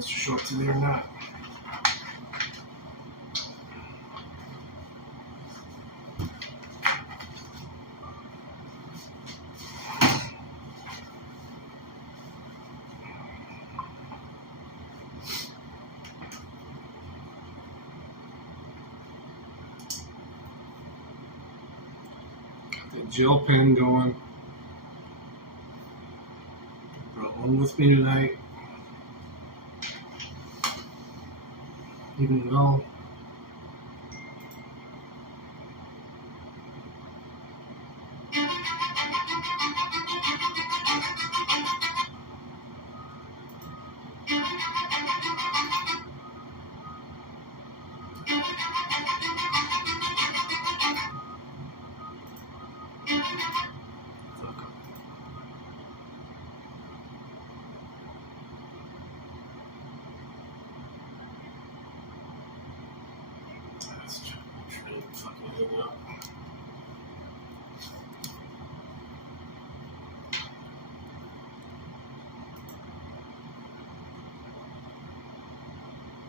supposed to show up today or not. Got the gel pen going. Brought one with me tonight. Even though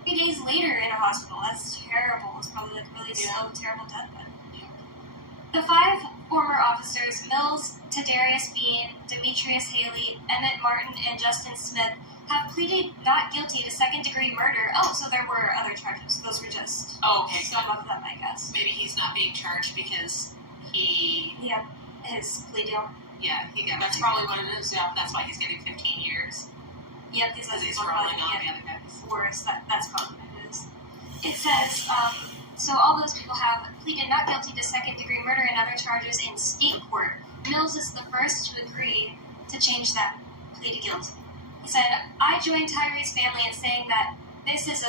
Days later in a hospital. That's terrible. It's probably like really slow, terrible death. But the 5 former officers, Mills, Tadarius Bean, Demetrius Haley, Emmett Martin, and Justin Smith, have pleaded not guilty to second-degree murder. Oh, so there were other charges. Those were just some of them, I guess. Maybe he's not being charged because he... Yeah, his plea deal. Yeah, he got... That's probably what it is, yeah. That's why he's getting 15 years. Yep, these Because are he's rolling on the other guys. worse. That's probably what it is. It says, so all those people have pleaded not guilty to second-degree murder and other charges in state court. Mills is the first to agree to change that plea to guilty. He said, I joined Tyree's family in saying that this is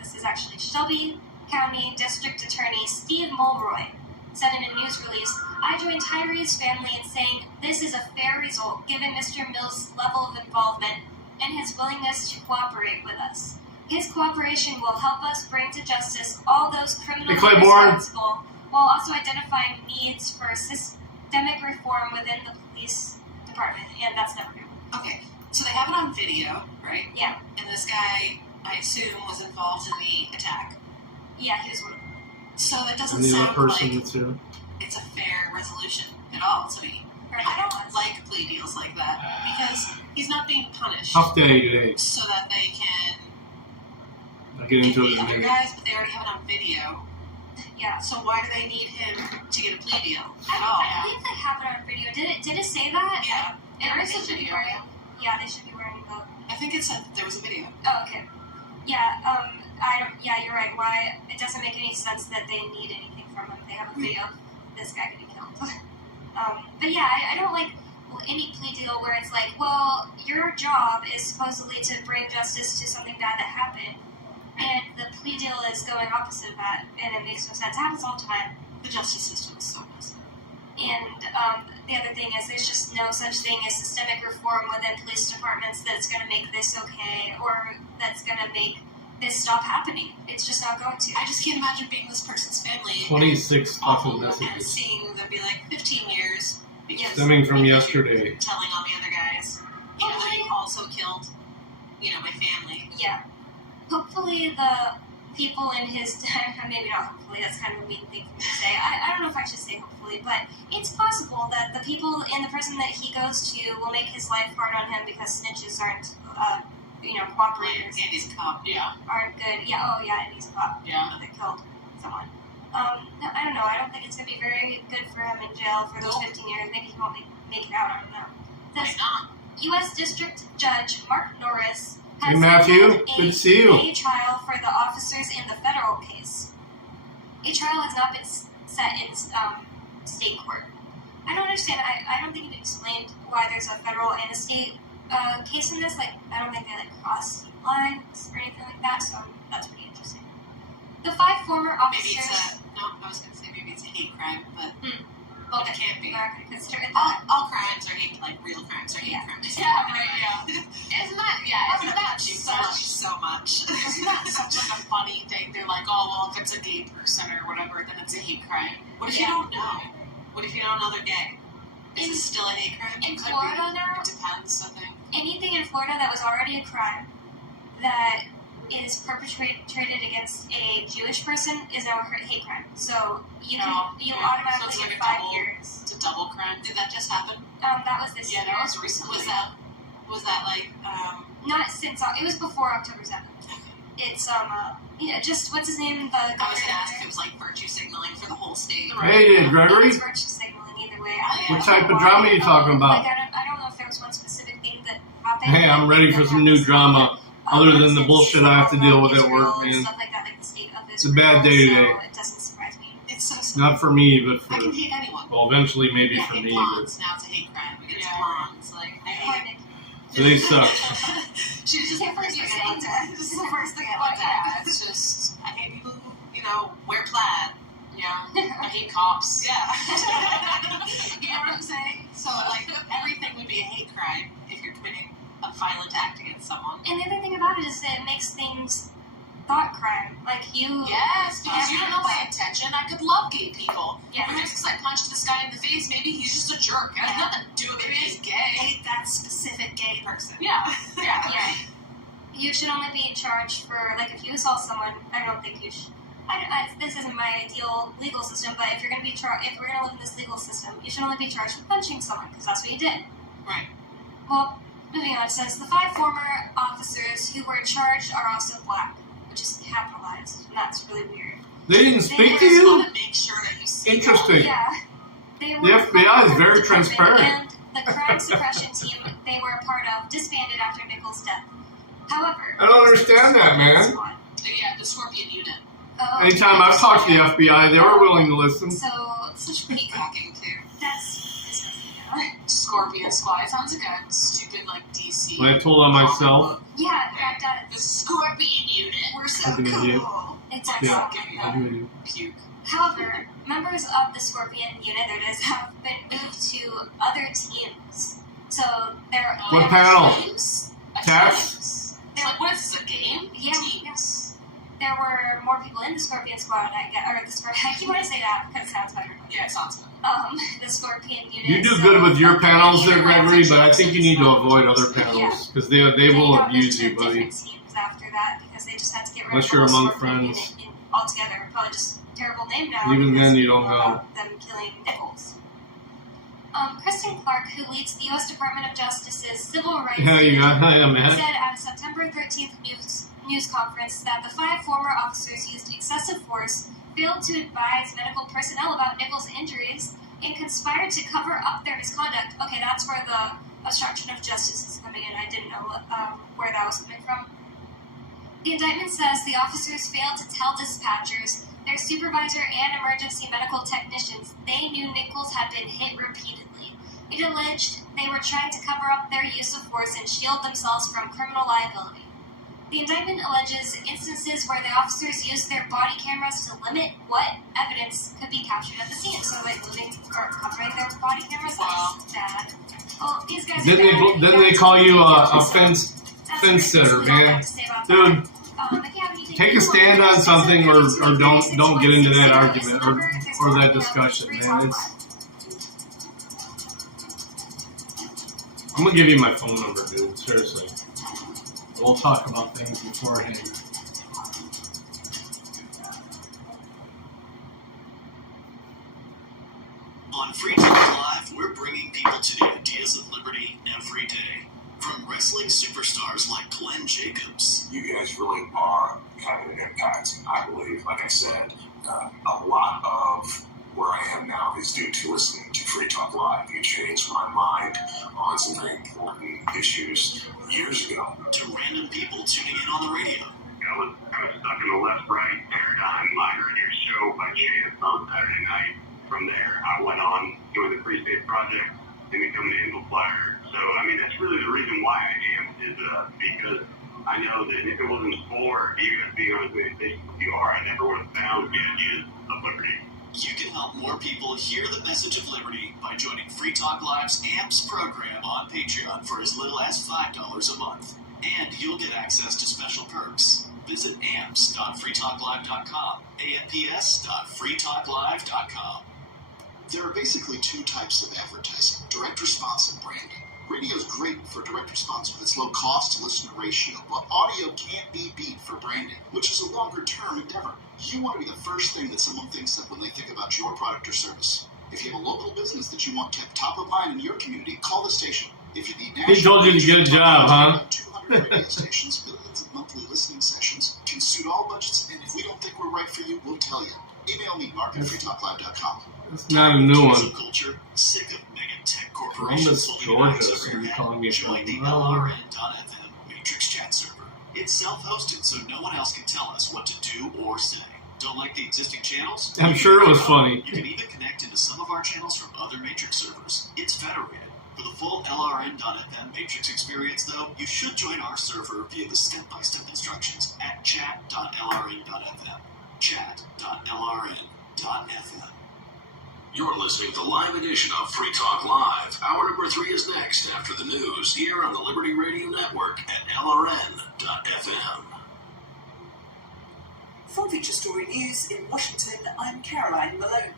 This is actually Shelby County District Attorney Steve Mulroy said in a news release, I joined Tyree's family in saying this is a fair result given Mr. Mills' level of involvement and his willingness to cooperate with us. His cooperation will help us bring to justice all those criminally responsible while also identifying needs for systemic reform within the police department. And that's never good. Okay, so they have it on video, right? Yeah. And this guy, I assume, was involved in the attack. Yeah, he was one. So that doesn't and the other sound person like that's here. it's a fair resolution at all to me. Right. I don't like plea deals like that because he's not being punished Tough day today. so that they can I'll get into it the in a other minute. guys, but they already have it on video. Yeah. So why do they need him to get a plea deal at I all? believe they have it on video. Did it say that? Yeah, There is is a a video, video. Yeah, they should be wearing the. I think it said there was a video. Oh, okay. Yeah. I don't. Yeah, you're right. Why? It doesn't make any sense that they need anything from him. They have a video of this guy getting killed. But yeah, I don't like any plea deal where it's like, well, your job is supposedly to bring justice to something bad that happened, and the plea deal is going opposite of that, and it makes no sense. It happens all the time. The justice system is so messed up. And the other thing is there's just no such thing as systemic reform within police departments that's going to make this okay or that's going to make this stop happening. It's just not going to. I just can't imagine being this person's family 26 awful and messages. seeing them be like 15 years because Stemming from because yesterday. you're telling all the other guys, you know, that you also killed, you know, my family. Yeah. Hopefully the people in his... maybe not hopefully, that's kind of a mean thing for me to say. I don't know if I should say hopefully, but it's possible that the people in the prison that he goes to will make his life hard on him because snitches aren't, cooperators. Andy's a cop. Yeah. Aren't good. Yeah, oh yeah, and he's a cop. Yeah. That killed someone. I don't know. I don't think it's going to be very good for him in jail for those 15 years. Maybe he won't make it out. I don't know. Why This not? U.S. District Judge Mark Norris Hey, has Matthew. held Good to see you. a trial for the officers in the federal case. A trial has not been set in state court. I don't understand. I don't think it explained why there's a federal and a state case in this. Like, I don't think they cross lines or anything like that. So that's pretty interesting. The 5 former Maybe officers. I was going to say maybe it's a hate crime, but Well, it can't be. They're not going to consider it that. All crimes are hate, like real crimes are hate Yeah. crimes. Yeah, right, yeah. Isn't that so much? Isn't that such like a funny thing? They're like, oh, well, if it's a gay person or whatever, then it's a hate crime. What if you Yeah. don't know? What if you don't know they're gay? Is In- this still a hate crime? in Could be. Florida now? It depends, I think. Anything in Florida that was already a crime that is perpetrated against a Jewish person is now a hate crime. So you automatically So it's like get a 5 double- years. It's a double crime. Did that just happen? That was this Yeah, year. that was recently. Was that like Not since it was before October 7th. It's just what's his name? The I was governor. gonna ask if it was like virtue signaling for the whole state. Hey, Gregory. It's virtue signaling either way. What type of drama are you talking about? Like, I don't know if there was one specific thing that happened. Hey, I'm ready for some new drama. Other than the bullshit I have to deal with at work, man. Stuff like that, like the state of It's a bad day Israel, today. So it doesn't surprise me. It's so sad. Not for me, but I can for, hate anyone. well, eventually maybe Yeah, for hate me. blondes. Now it's a hate crime against Yeah. blondes. Like I hate. But they suck. She's just the first thing I looked at. This is the first thing I looked at. It's just I hate people who wear plaid. Yeah, I hate cops. Yeah. You know what I'm saying? So like everything would be a hate crime if you're committing a violent act against someone. And the other thing about it is that it makes things thought crime. Like you. Yes, because you don't know my intention. I could love gay people. Yeah. But just because I punched this guy in the face, maybe he's just a jerk. It has Yeah. nothing to do with it. Maybe He's gay. hate that specific gay person. Yeah, yeah. Yeah. You should only be charged for, like, if you assault someone, I don't think you should. This isn't my ideal legal system, but if you're going to be if we're going to live in this legal system, you should only be charged with punching someone, because that's what you did. Right. Well, moving on, it says the 5 former officers who were charged are also black, which is capitalized, and that's really weird. They didn't speak to I just you? want to make sure that you see Interesting. Yeah. They were The FBI is part of very the department, transparent. And the crime suppression team they were a part of disbanded after Nichols' death. However, I don't understand that, man. Yeah, the Scorpion unit. Anytime I've talked to the FBI, they were willing to listen. So, such peacocking too. that's Scorpion Squad. It sounds like a stupid, like, DC. When I told on myself, yeah, that The does. Scorpion unit. We're so Like an cool. idiot. It does Yeah. sound like that. I'm gonna do- Puke. However, members of the Scorpion unit, there it is, have been moved to other teams. So they're What panel? Teams? Tax? It's like, what is this, a game? Yeah, Teams. there were more people in the Scorpion squad. I keep wanting to say that because it sounds better. Yeah, it sounds good. The Scorpion unit. You do so good with your the panels there, unit Gregory, but I teams think you and need to SWAT avoid teams. other Yeah. panels because they They will got abuse moved you, to buddy. different teams after that because they just had to get rid Unless of you're the whole among Scorpion friends. unit altogether. Probably just a terrible name now. Even because then, you people don't know know. about them killing Nichols. Kristen Clark, who leads the U.S. Department of Justice's Civil Rights Yeah, you Division, got him, man. said at a September 13th news conference that the 5 former officers used excessive force, failed to advise medical personnel about Nichols' injuries, and conspired to cover up their misconduct. Okay, that's where the obstruction of justice is coming in. I didn't know where that was coming from. The indictment says the officers failed to tell dispatchers, their supervisor, and emergency medical technicians they knew Nichols had been hit repeatedly. It alleged they were trying to cover up their use of force and shield themselves from criminal liability. The indictment alleges instances where the officers used their body cameras to limit what evidence could be captured at the scene. So, like, moving or covering their body cameras, that's bad. Well, these guys are bad. Then they call you a fence sitter, man. Dude, take a stand on something or don't get into that argument or that discussion, man. I'm gonna give you my phone number, dude. Seriously. We'll talk about things beforehand. On Free Talk Live, we're bringing people to the ideas of liberty every day. From wrestling superstars like Glenn Jacobs. You guys really are having an impact, I believe. Like I said, a lot of where I am now is due to listening to Free Talk Live. You changed my mind on some very important issues years ago. To random people tuning in on the radio. I was stuck in the left-right paradigm. I heard your show by chance on Saturday night. From there, I went on doing the Free State Project and becoming an amplifier. So, I mean, that's really the reason why I am, is because I know that if it wasn't for you guys being on as many stations as you are, I never would have found the ideas of liberty. You can help more people hear the message of liberty by joining Free Talk Live's AMPS program on Patreon for as little as $5 a month. And you'll get access to special perks. Visit amps.freetalklive.com, amps.freetalklive.com. There are basically 2 types of advertising, direct response and branding. Radio's great for direct response with its low cost to listener ratio, but audio can't be beat for branding, which is a longer term endeavor. You want to be the first thing that someone thinks of when they think about your product or service. If you have a local business that you want kept top of mind in your community, call the station. If you need national, He told you to get a job, huh? 200 radio stations, millions of monthly listening sessions, can suit all budgets, and if we don't think we're right for you, we'll tell you. Email me, mark@freetalklive.com. It's not a new one. Cancel culture, sick of mega tech corporations. Columbus, Georgia, so you're calling me Join the from. LRN.FM Matrix chat server. It's self-hosted, so no one else can tell us what to do or say. Don't like the existing channels? I'm sure it was funny. You can even connect into some of our channels from other Matrix servers. It's federated. For the full LRN.FM Matrix experience, though, you should join our server via the step-by-step instructions at chat.lrn.fm. Chat.lrn.fm. You're listening to the live edition of Free Talk Live. Hour number 3 is next after the news here on the Liberty Radio Network at LRN.FM. For Feature Story News in Washington, I'm Caroline Malone.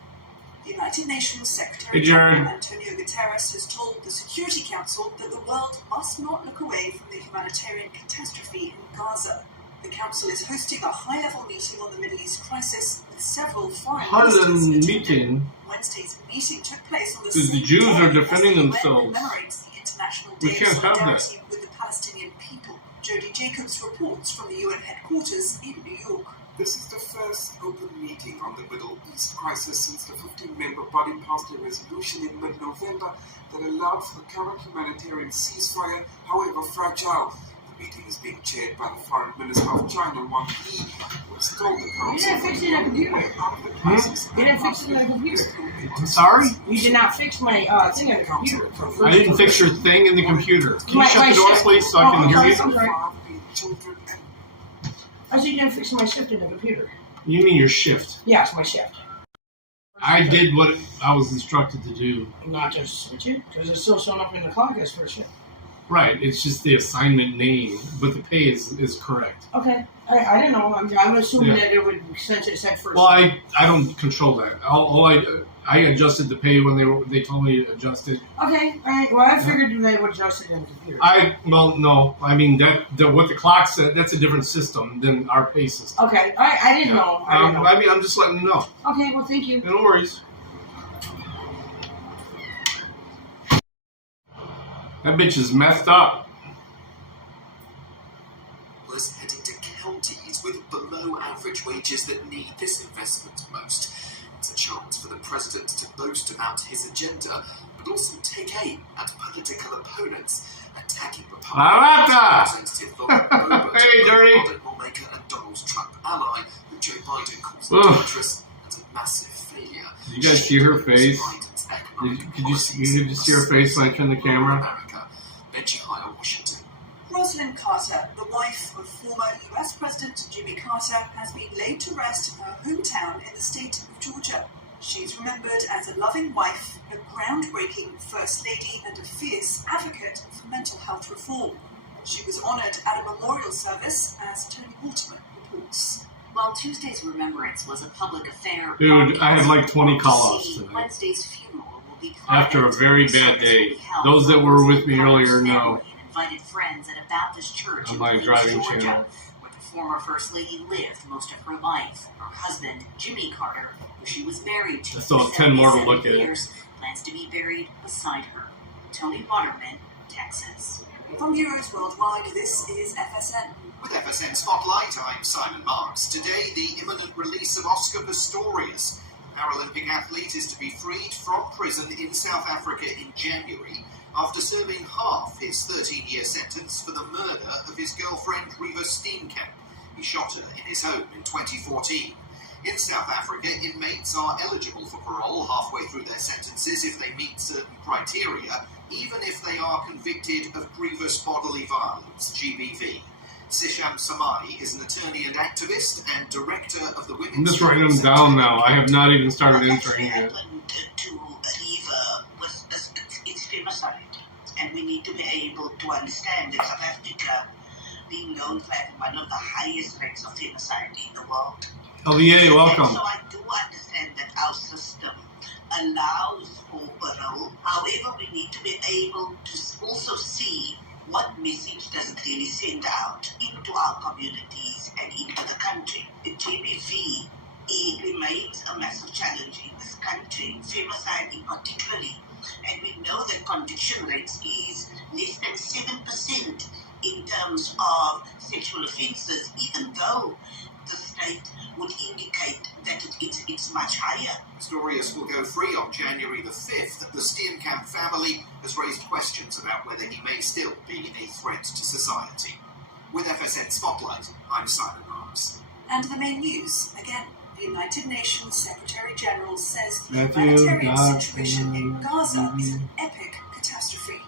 The United Nations Secretary General Antonio Guterres has told the Security Council that the world must not look away from the humanitarian catastrophe in Gaza. The Council is hosting a high-level meeting on the Middle East crisis with several foreign ministers attending. Wednesday's meeting took place on the The Jews are defending themselves. commemorates the International We Day of can't have that. Solidarity with the Palestinian people. Jody Jacobs reports from the UN headquarters in New York. This is the first open meeting on the Middle East crisis since the 15-member body passed a resolution in mid-November that allowed for the current humanitarian ceasefire, however fragile. The meeting is being chaired by the Foreign Minister of China, Wang Yi, who has told the Council You didn't fix it in a computer. You didn't fix it in a computer. I'm sorry? You did not fix my thing in the computer. I didn't fix your thing in the computer. Can you shut the door, please, so I can hear you? I'm sorry. I said you didn't fix my shift in the computer. You mean your shift? Yeah, it's my shift. I did what I was instructed to do. Not just switch it, because it's still showing up in the clock as first shift. Right, it's just the assignment name, but the pay is correct. Okay, I didn't know. I'm assuming Yeah. that it would, since it said first Well, shift. I don't control that. I adjusted the pay when they told me to adjust it. Okay, alright. Well, I figured they would adjust it in the computer. No. I mean what the clock said. That's a different system than our pay system. Okay, I didn't know. I didn't know. I mean, I'm just letting you know. Okay, well, thank you. No worries. That bitch is messed up. Was heading to counties with below average wages that need this investment most. It's a chance for the president to boast about his agenda, but also take aim at political opponents, attacking Republican Representative Lauren Boebert, Hey, dirty. lawmaker and Donald Trump ally, who Joe Biden calls dangerous and a massive failure. Did you guys see her face? Could you see her face when I turned the camera? Washington. Rosalind Carter, the wife of former U.S. President Jimmy Carter, has been laid to rest in her hometown in the state of Georgia. She's remembered as a loving wife, a groundbreaking First Lady, and a fierce advocate for mental health reform. She was honoured at a memorial service, as Tony Waterman reports. While Tuesday's remembrance was a public affair, Dude, I had like 20 call-offs tonight. Wednesday's funeral will be After a very bad day. Those that were with me earlier know. Invited friends at a Baptist church On in my Lynch, driving Georgia, channel. where the former First Lady lived most of her life. Her husband, Jimmy Carter, who she was married to I still have for 10 more to 77 look at. years, plans to be buried beside her. Tony Waterman, Texas. From Heroes Worldwide, this is FSN. With FSN Spotlight, I'm Simon Marks. Today, the imminent release of Oscar Pistorius. The Paralympic athlete is to be freed from prison in South Africa in January after serving half his 13-year sentence for the murder of his girlfriend Riva Steenkamp. He shot her in his home in 2014. In South Africa, inmates are eligible for parole halfway through their sentences if they meet certain criteria, even if they are convicted of grievous bodily violence, GBV. Sisham Samai is an attorney and activist and director of the Women's... I'm just writing them down now. I have not even started entering yet. To Riva was it's femicide, and we need to be able to understand that South Africa, being known for having one of the highest rates of femicide in the world. LVA, welcome. And so I do understand that our system allows for parole. However, we need to be able to also see what message does it really send out into our communities and into the country. The GBV, it remains a massive challenge in this country, femicide in particularly. And we know that conviction rates is less than 7% in terms of sexual offences, even though the state would indicate that it's much higher. Storius will go free on January the 5th. The Steenkamp family has raised questions about whether he may still be a threat to society. With FSN Spotlight, I'm Simon Arms. And the main news, again, the United Nations Secretary General says the Matthew, humanitarian situation in Gaza is an epic catastrophe.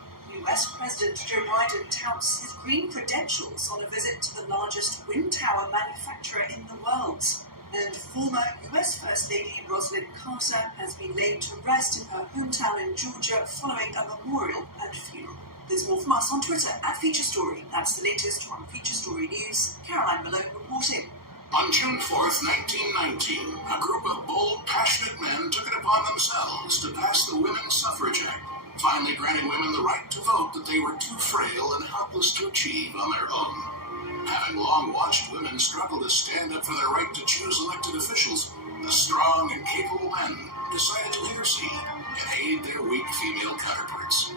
US President Joe Biden touts his green credentials on a visit to the largest wind tower manufacturer in the world. And former US First Lady Rosalind Carter has been laid to rest in her hometown in Georgia following a memorial and funeral. There's more from us on Twitter at Feature Story. That's the latest from Feature Story News. Caroline Malone reporting. On June 4th, 1919, a group of bold, passionate men took it upon themselves to pass the Women's Suffrage Act, finally granting women the right to vote that they were too frail and helpless to achieve on their own. Having long watched women struggle to stand up for their right to choose elected officials, the strong and capable men decided to intercede and aid their weak female counterparts.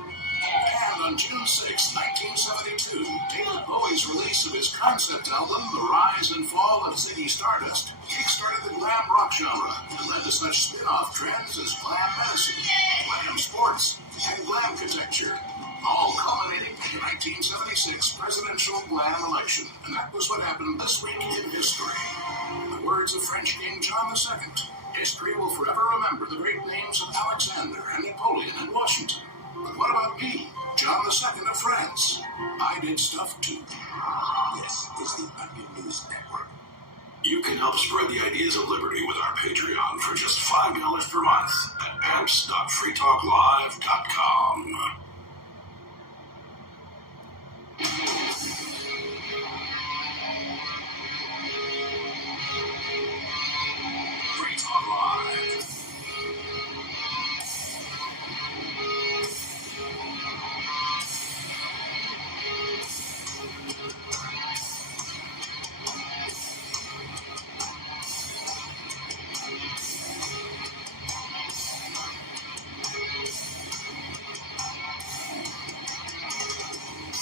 And on June 6, 1972, David Bowie's release of his concept album, The Rise and Fall of Ziggy Stardust, kickstarted the glam rock genre and led to such spin-off trends as glam medicine, glam sports, and glamcatecture, all culminating in the 1976 presidential glam election. And that was what happened this week in history. In the words of French King John II, history will forever remember the great names of Alexander and Napoleon and Washington. But what about me, John II of France? I did stuff too. This is the Onion News Network. You can help spread the ideas of liberty with our Patreon for just $5 per month at amps.freetalklive.com. Free Talk Live.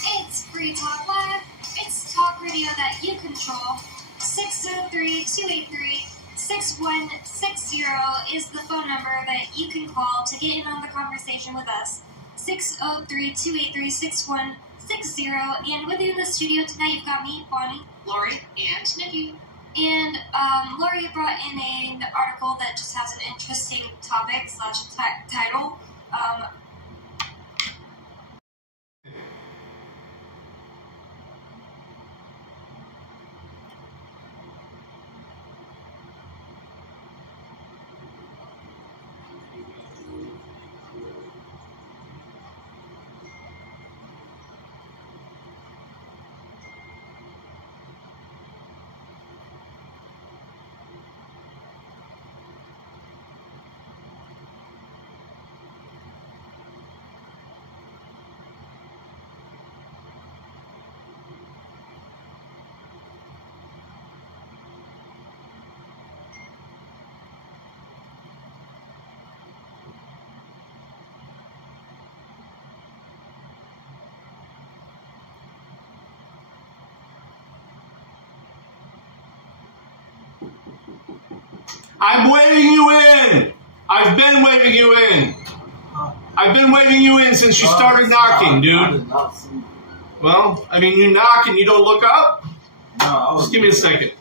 It's Free Talk Live. It's talk radio that you control. 603-283-6160 is the phone number that you can call to get in on the conversation with us. 603-283-6160. And with you in the studio tonight, you've got me, Bonnie, Lori, and Nikki. And Lori brought in an article that just has an interesting topic / title. I'm waving you in. I've been waving you in. I've been waving you in since you started knocking, dude. Well, I mean, you knock and you don't look up? No. Just give me a second.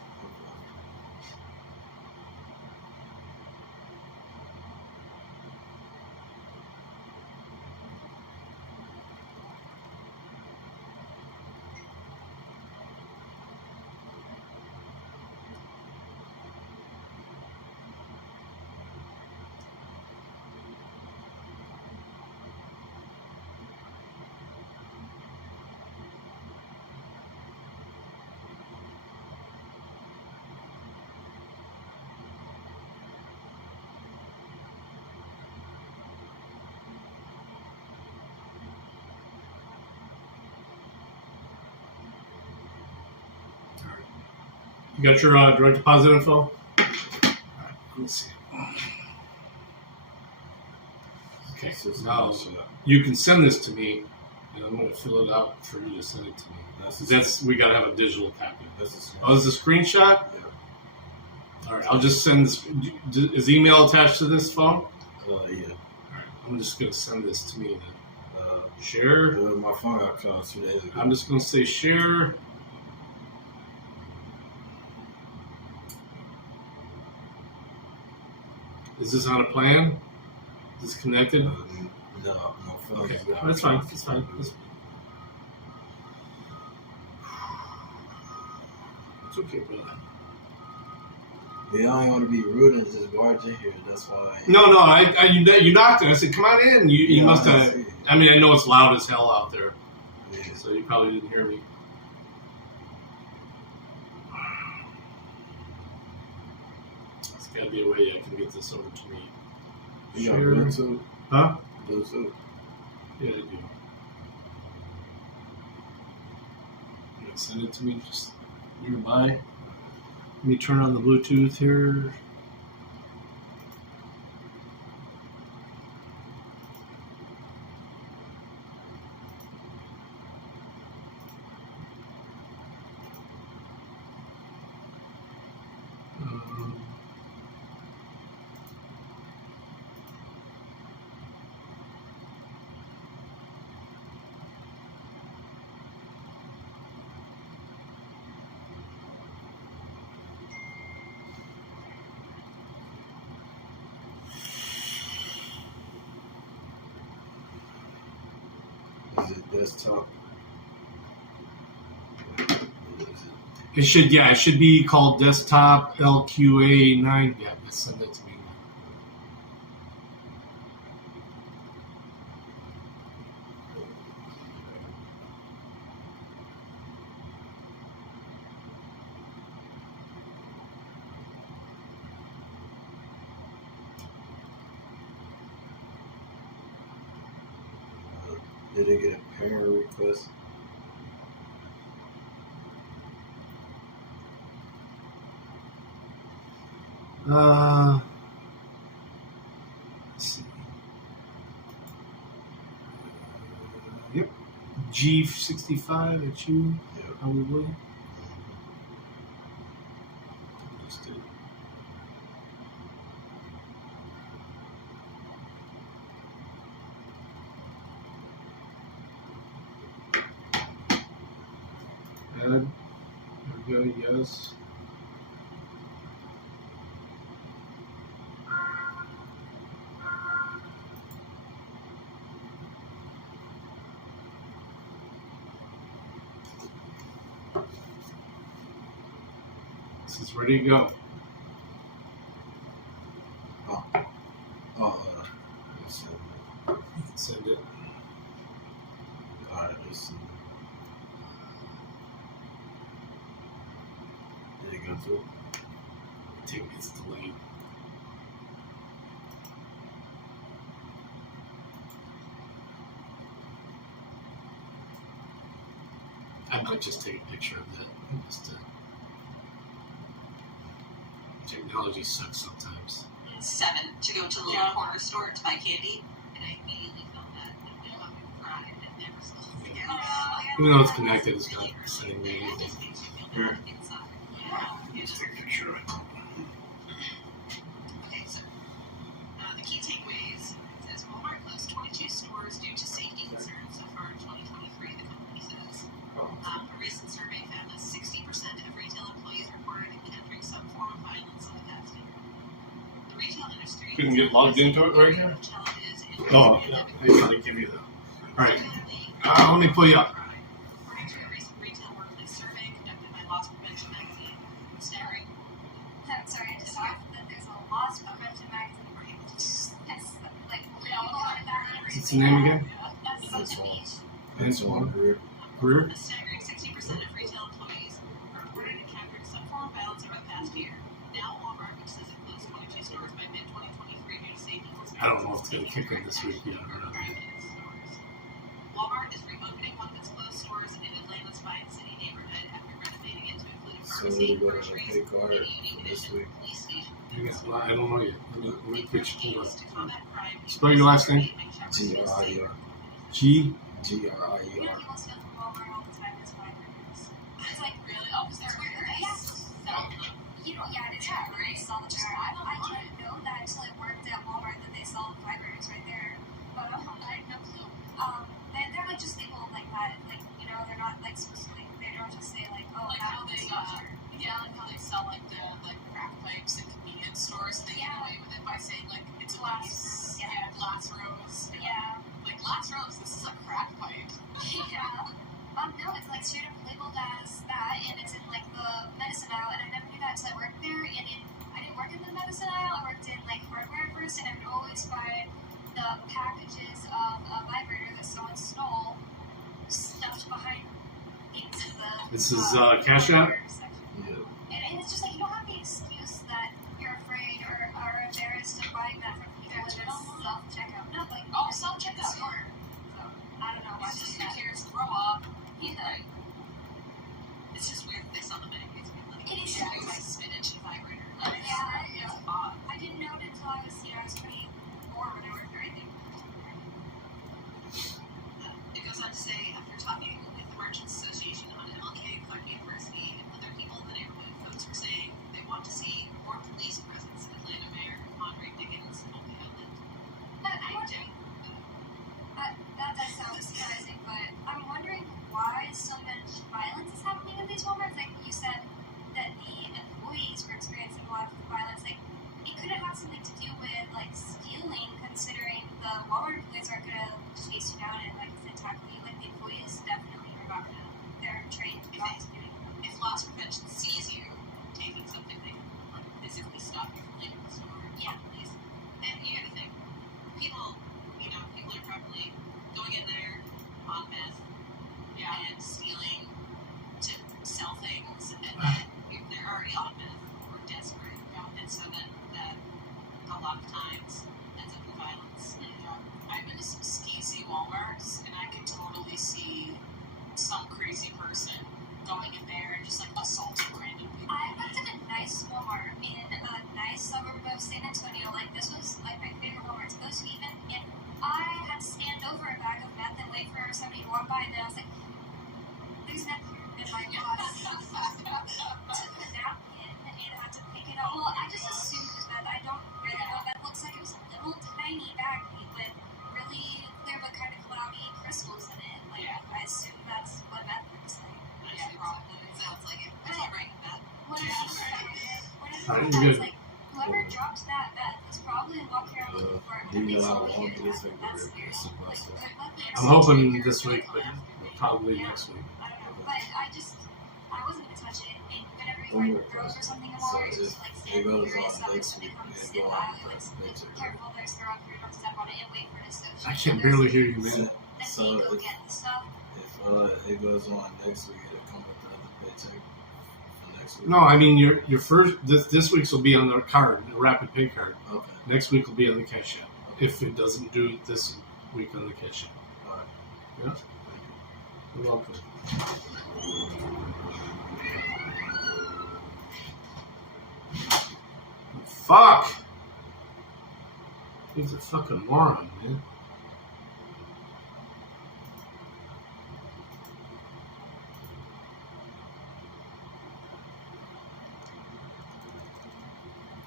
got your direct deposit info? All right, let me see. Okay, so now you can send this to me, and I'm going to fill it out for you to send it to me. We got to have a digital copy. This is a screenshot? Yeah. All right, I'll just send this. Is email attached to this phone? Yeah. All right, I'm just going to send this to me then. Share. My phone got cut off 2 days ago. I'm just going to say share. Is this on a plan? Is this connected? No, phone. Okay, that's fine. It's fine. It's okay, brother. Yeah, I don't want to be rude and just barge in here. That's why. No, you knocked it. I said, "Come on in." You must have. I mean, I know it's loud as hell out there, so you probably didn't hear me. There's got to be a way I can get this over to me. You got Bluetooth? Huh? Bluetooth. Yeah, they do. You can send it to me just nearby. Let me turn on the Bluetooth here. Is it desktop? It should be called Desktop LQA9. Yeah, just send it to me. Did it get a parent request? Let's see. Yep. G65 at you, probably. Just did. Add. There we go, yes. This is ready to go. You can send it. Alright, let's see. Did it go through? It's delayed. I might just take a picture of that. Technology sucks sometimes. 7 to go to the little corner store to buy candy, and I immediately felt that I'm fried and never still. Even though it's connected, it's not sending me anything. Here. Just take a picture of it. Okay, so the key takeaways says Walmart closed 22 stores due to safety concerns so far in 2023. The company says a recent survey found that 60% of retail employees reported encountering some form of violence in the past year. The retail industry Couldn't get logged into it right here? Oh, yeah. I gotta give you that. Alright. Let me pull you up. According to a recent retail workplace survey conducted by Loss Prevention Magazine, staggering. I'm sorry, I just thought that there's a loss prevention magazine where you just like What's the name again? That's one group. Greer? A staggering 60% of retail employees reported encountering some form of violence over the past year. Now Walmart, which says it closed 22 stores by mid-2023 due to safety concerns. I don't know if it's going to kick in this week yet or not. Walmart is reopening one of its closed stores in Atlanta's Vine City neighborhood after renovating it to include a So we go to the pay card this week. I don't know yet. Let me get you pulled up. Spell your last name. G-R-I-E-R. G. G-R-I-E-R. It's like really, oh, because they're weird. You know, yeah, it's right. They sell the I didn't know that until I worked at Walmart that they sell vibrators right there. But I had no clue. They're like just labeled like that. Like, you know, they're not like supposed to, like, they don't just say like, oh, Like that how they, yeah, like how they sell like the crack pipes at convenience stores. They get away with it by saying like it's a glass, glass rose. Yeah. Like glass rose, this is a crack pipe. Yeah. No, it's like straight up labeled as that, and it's in like the medicine aisle, and I never knew that until I worked there. And I didn't work in the medicine aisle. I worked in like hardware first, and I would always find the packages of a vibrator that someone stole stuffed behind things in the. This is Cash App. And it's just like you don't have the excuse that you're afraid or are embarrassed of buying that from people when it's self-checkout. No, like self-checkout. So I don't know why Just who cares? Grow up. Yeah. It's just weird they sell the bag. It is like spinach and vibrator. Yeah. It's odd. I didn't know it until I was 24 when I worked there, I think. It goes on to say, after talking with the Merchants Association on MLK, Clark University, and other people in the neighborhood, folks were saying they want to see more police presence. Atlanta Mayor Andre Diggins told the outlet. But I'm wondering, that does sound surprising, but I'm wondering why so much violence is happening in these Walmarts. Like you said, that the employees were experiencing a lot of violence. Like, it could have had something to do with like stealing, considering the Walmart employees aren't gonna chase you down and like tackle you. Like the employees definitely are not gonna. They're trained not to do it. If loss prevention sees you taking something, they can physically stop you from leaving the store. Yeah, please. And you gotta think, people are probably going in there on meth, and stealing to sell things, and then if they're already on meth or desperate, and so then that a lot of times ends up in violence. I've been to some skeezy Walmarts, and I can totally see some crazy person going in there and just like assaulting random people. I worked at a nice Walmart in a nice suburb of San Antonio. Like, this was like my favorite Walmart to go to even, and I had to stand over a bag of meth and wait for somebody to walk by, and then I was like, there's meth here, and my boss took a napkin and had to pick it up. Well, I just assumed that I don't really know. That looks like it was a little tiny baggie with really clear but kind of cloudy crystals in it. Like, I assume that's what meth looks like. Yeah, probably. Sounds like it. I'm not writing that. Alright, you're good. Like, whoever dropped that meth was probably walking around looking for it. Do you know how long this week is supposed to? I'm hoping this week, but probably next week. I don't know, but I wasn't gonna touch it. And whenever you find girls or something in Walmart, it's just like stand curious of it, so they come sit in the aisle, like, careful, there's girl, you don't step on it and wait for it to soak. I can barely hear you, man. Then they go get the stuff. If it goes on next week, it'll come with the other paycheck for next week. No, I mean your first this week's will be on the card, the rapid pay card. Okay. Next week will be on the Cash App. If it doesn't do this week on the Cash App. All right. Yeah. You're welcome. Fuck! He's a fucking moron, man.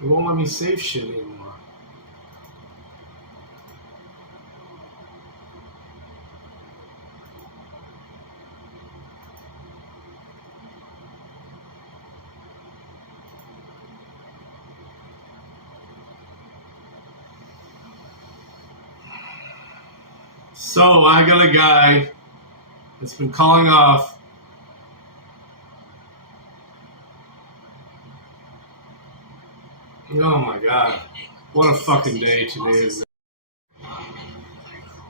It won't let me save shit anymore. So I got a guy that's been calling off. Oh my god. What a fucking day today is.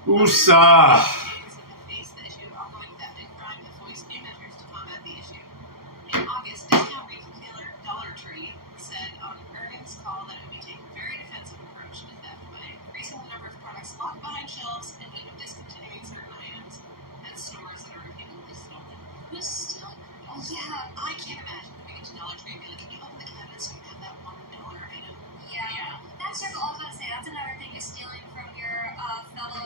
USA. Face the issue of ongoing theft and crime have voiced new measures to combat the issue. In August, discount retailer Dollar Tree said on an earnings call that it would be taking a very defensive approach to theft by increasing the number of products locked behind shelves and even discontinuing certain items at stores that are repeatedly stolen. Who's stealing? Yeah, I can't imagine the biggest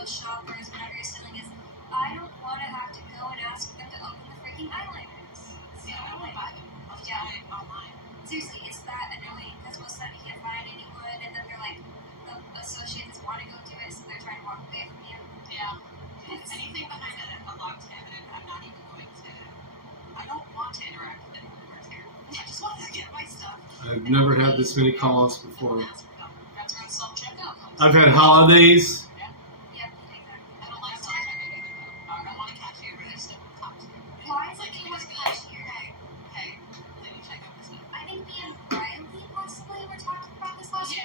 most shoppers, whenever you're stealing, is I don't want to have to go and ask them to open the freaking eyeliners. So, Yeah, I don't buy them. I'll just buy it online. Seriously, it's that annoying because most of the time you can't find anyone, and then they're like, the associates want to go do it, so they're trying to walk away from you. Yeah. Anything behind a locked cabinet, I'm not even going to. I don't want to interact with anyone who works here. I just want to get my stuff. I've never had this many call-offs before. That's when self-checkout comes. I've had holidays. Yep, exactly. I don't like self-checkout either, though. I don't want to catch you, but I just don't want to talk to you. Why is Like, it you you must want be to like, cashier? hey, let me check out this stuff. I think me and Riley possibly were talking about this last year.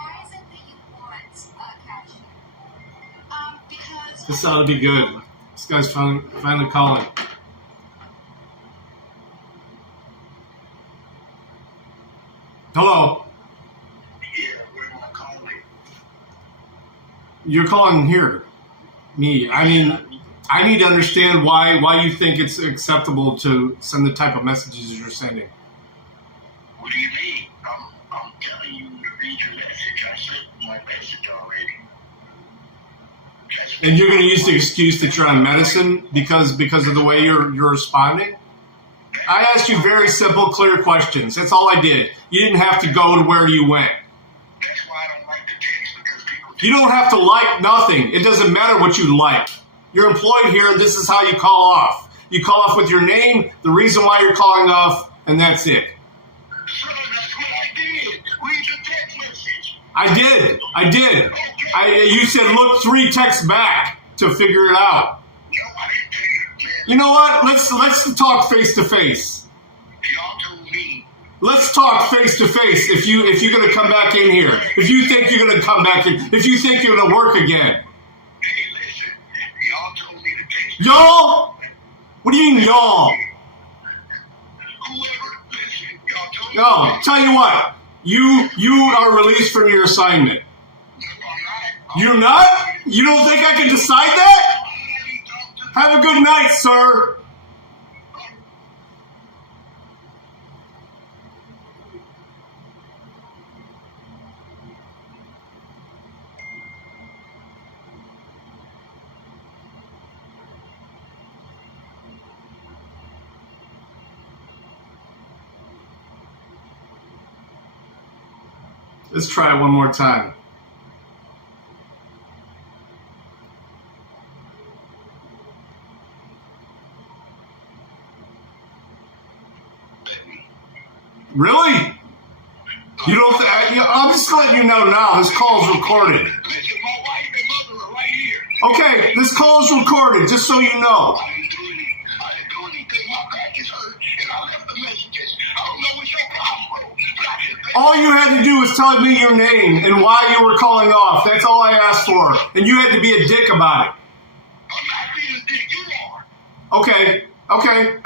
Why is it that you want a cashier? Because This ought to be good. This guy's finally calling. Hello. Yeah, where am I calling? You're calling here. Me. I mean, I need to understand why you think it's acceptable to send the type of messages you're sending. What do you mean? I'm telling you to read your message. I sent my message already. And you're going to use the excuse that you're on medicine because of the way you're responding? I asked you very simple, clear questions. That's all I did. You didn't have to go to where you went. That's why I don't like the text, because people... You don't have to like nothing. It doesn't matter what you like. You're employed here, and this is how you call off. You call off with your name, the reason why you're calling off, and that's it. Sir, that's what I did. Read the text message. I did. You said look 3 texts back to figure it out. No, I didn't tell you. You know what? Let's talk face to face. Y'all told me. Let's talk face to face. If you're gonna come back in here, if you think you're gonna come back in, if you think you're gonna work again. Hey, listen. Y'all told me to text. Y'all? What do you mean y'all? Whoever, listen. Y'all told me. No. Tell you what. You are released from your assignment. You're not? You don't think I can decide that? Have a good night, sir. Let's try it one more time. Really? You don't I'm just letting you know now, this call is recorded. Listen, my wife and mother are right here. Okay, this call is recorded, just so you know. I didn't do anything. My back is hurt, and I left the messages. I don't know what's your problem, but I just... All you had to do was tell me your name and why you were calling off. That's all I asked for. And you had to be a dick about it. I'm not being a dick. You are. Okay.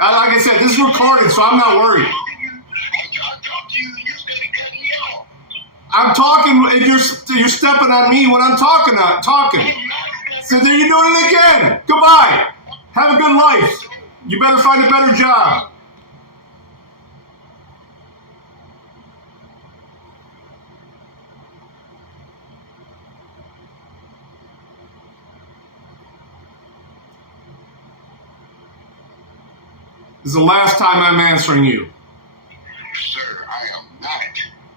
Like I said, this is recorded, so I'm not worried. I'm trying to talk to you, and you said it cut me off. I'm talking, and you're stepping on me when I'm talking. So there you're doing it again. Goodbye. Have a good life. You better find a better job. This is the last time I'm answering you. Sir, I am not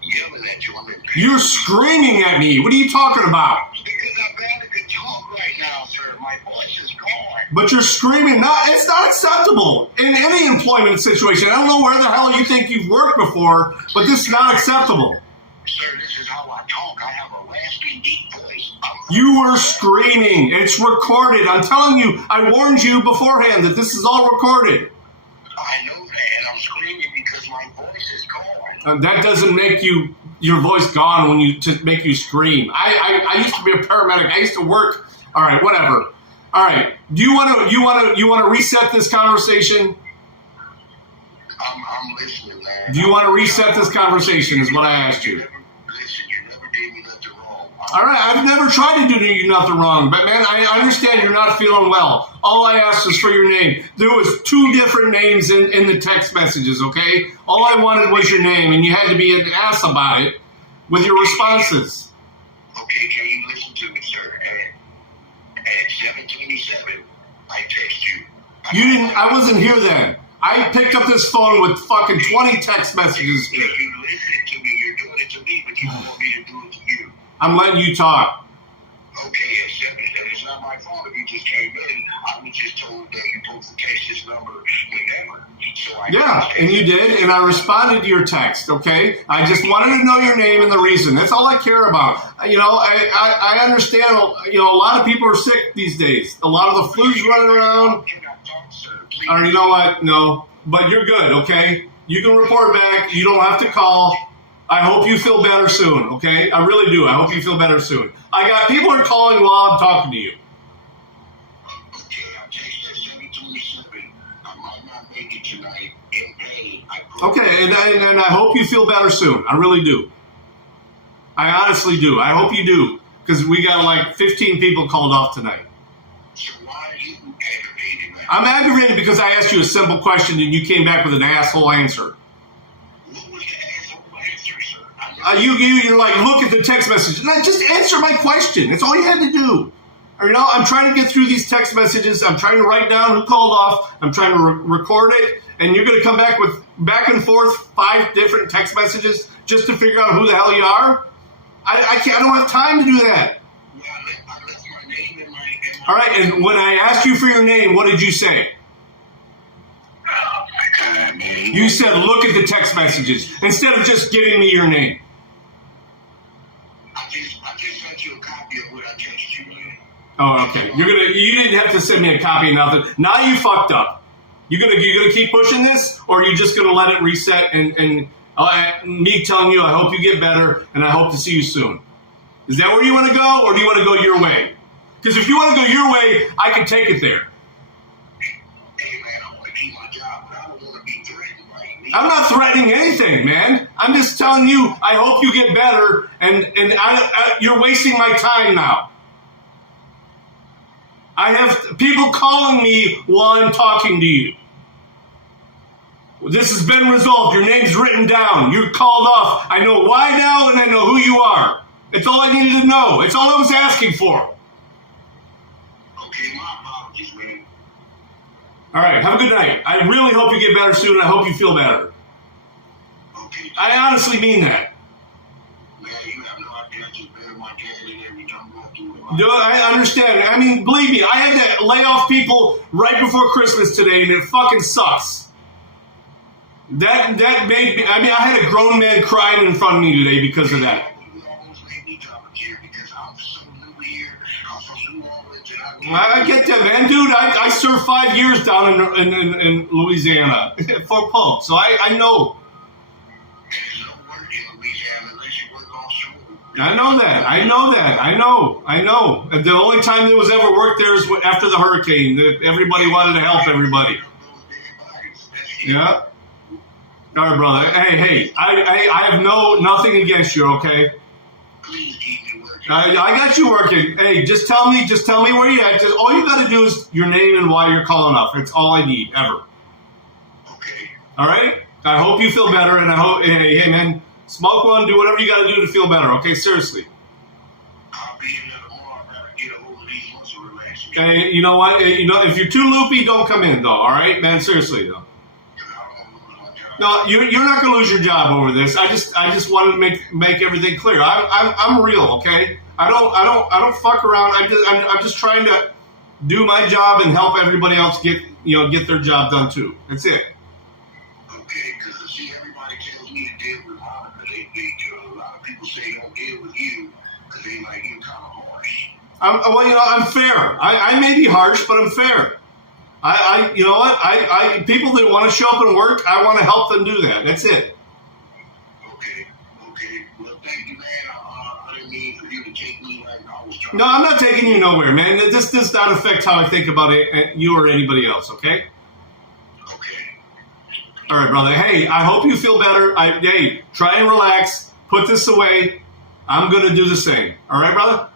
yelling at you. I'm in pain. You're screaming at me. What are you talking about? Because I barely can talk right now, sir. My voice is gone. But you're screaming. It's not acceptable in any employment situation. I don't know where the hell you think you've worked before, but this is not acceptable. Sir, this is how I talk. I have a raspy, deep voice. You were screaming. It's recorded. I'm telling you, I warned you beforehand that this is all recorded. I know that, and I'm screaming because my voice is gone. That doesn't make your voice gone when to make you scream. I used to be a paramedic. I used to work. All right, whatever. All right. Do you want to reset this conversation? I'm listening, man. Do you want to reset this conversation? Is what I asked you. Listen, you never did me nothing wrong. All right, I've never tried to do you nothing wrong, but man, I understand you're not feeling well. All I asked was for your name. There was 2 different names in the text messages, okay? All I wanted was your name, and you had to be an ass about it with your responses. Okay, can you listen to me, sir? at 7:27, I text you. You didn't. I wasn't here then. I picked up this phone with fucking 20 text messages. If you listen to me, you're doing it to me, but you don't want me to do it to you. I'm letting you talk. Okay, at 7, and it's not my fault if you just came in. I was just told that you're supposed to text this number whenever. So Yeah, and you did, and I responded to your text, okay? I just wanted to know your name and the reason. That's all I care about. You know, I understand, you know, a lot of people are sick these days. A lot of the flu's running around. Or you know what? No. But you're good, okay? You can report back. You don't have to call. I hope you feel better soon, okay? I really do. I hope you feel better soon. I got people are calling while I'm talking to you. Okay, I'll text that 7:27. I might not make it tonight. In pain. Okay, and I hope you feel better soon. I really do. I honestly do. I hope you do. Because we got like 15 people called off tonight. So why are you aggravated, man? I'm aggravated because I asked you a simple question and you came back with an asshole answer. What was the asshole answer, sir? You're like, look at the text message. No, just answer my question. That's all you had to do. Or, you know, I'm trying to get through these text messages. I'm trying to write down who called off. I'm trying to record it. And you're going to come back with back and forth 5 different text messages just to figure out who the hell you are? I can't. I don't have time to do that. Yeah, I left my name in my All right, and when I asked you for your name, what did you say? Oh, my God, man. You said, look at the text messages, instead of just giving me your name. I just sent you a copy of what I texted you, man. Oh, okay. You didn't have to send me a copy of nothing. Now you fucked up. You gonna keep pushing this, or are you just gonna let it reset and me telling you I hope you get better and I hope to see you soon? Is that where you want to go, or do you want to go your way? Because if you want to go your way, I can take it there. Hey, man, I want to keep my job, but I don't want to be threatened by me. I'm not threatening anything, man. I'm just telling you I hope you get better, and you're wasting my time now. I have people calling me while I'm talking to you. This has been resolved. Your name's written down. You're called off. I know why now, and I know who you are. It's all I needed to know. It's all I was asking for. Okay, my apologies, man. All right, have a good night. I really hope you get better soon. I hope you feel better. Okay. I honestly mean that. Man, you have no idea. I just better my dad and every time I go through it. No, I understand. I mean, believe me, I had to lay off people right before Christmas today, and it fucking sucks. That made me. I mean, I had a grown man crying in front of me today because of that. You almost made me come here because I'm so new here. I'm from New Orleans, and I get that, man, dude. I served 5 years down in Louisiana for Pope, so I know. There's no work in Louisiana unless you work offshore. I know that. I know. And the only time there was ever work there is after the hurricane. Everybody wanted to help everybody. Yeah. All right, brother. Hey, I have nothing against you, okay? Please keep me working. I got you working. Hey, just tell me where you at. All you got to do is your name and why you're calling up. That's all I need, ever. Okay. All right? I hope you feel better, and I hope, hey, man, smoke one, do whatever you got to do to feel better, okay? Seriously. I'll be in there tomorrow. I gotta get a hold of these ones and relax. Okay, you know what? If you're too loopy, don't come in, though, all right? Man, seriously, though. No, you're not gonna lose your job over this. I just wanted to make everything clear. I'm real, okay? I don't fuck around. I'm just trying to do my job and help everybody else get their job done too. That's it. Okay, because I see everybody tells me to deal with Monica. A lot of people say don't deal with you because they like you kind of harsh. I'm fair. I may be harsh, but I'm fair. You know what? People that want to show up and work, I want to help them do that. That's it. Okay. Well, thank you, man. I didn't mean for you to take me like I was trying. No, I'm not taking you nowhere, man. This does not affect how I think about it, you or anybody else, okay? Okay. All right, brother. Hey, I hope you feel better. Hey, try and relax. Put this away. I'm going to do the same. All right, brother?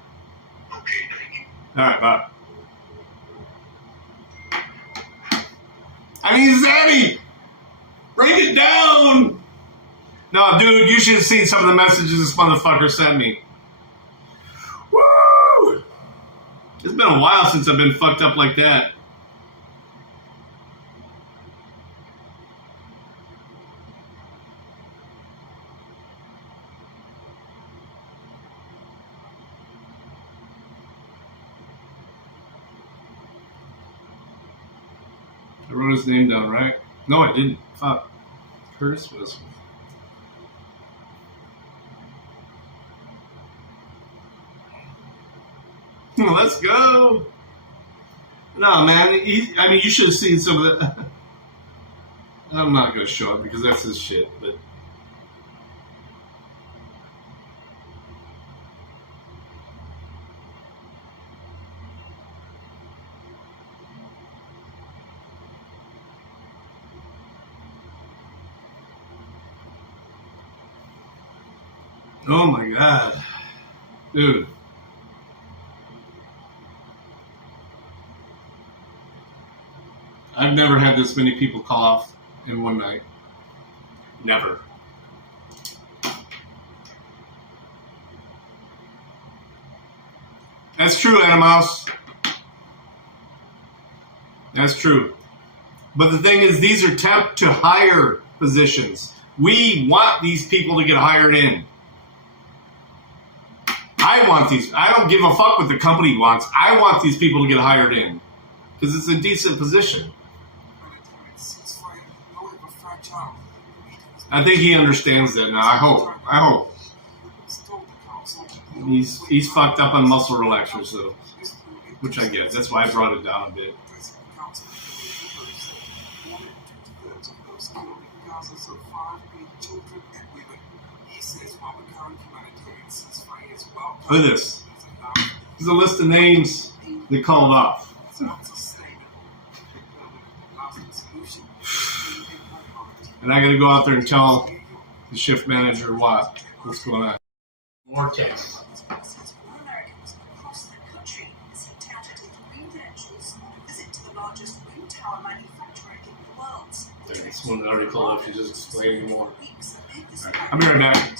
Okay, thank you. All right, bye. I mean, Zaddy, bring it down. No, dude, you should have seen some of the messages this motherfucker sent me. Woo! It's been a while since I've been fucked up like that. I wrote his name down, right? No, I didn't. Fuck. Curtis was. Let's go. No, man. I mean, you should have seen some of the. I'm not going to show it because that's his shit, but. Oh my God. Dude. I've never had this many people call off in one night. Never. That's true, Animals. That's true. But the thing is, these are temp to hire positions. We want these people to get hired in. I want these. I don't give a fuck what the company wants. I want these people to get hired in. Because it's a decent position. I think he understands that now. I hope. He's fucked up on muscle relaxers, though. Which I get. That's why I brought it down a bit. Look at this. This is a list of names they called off. And I gotta go out there and tell the shift manager what's going on. More text. This one already called up. She doesn't explain anymore. Right. I'll be right back.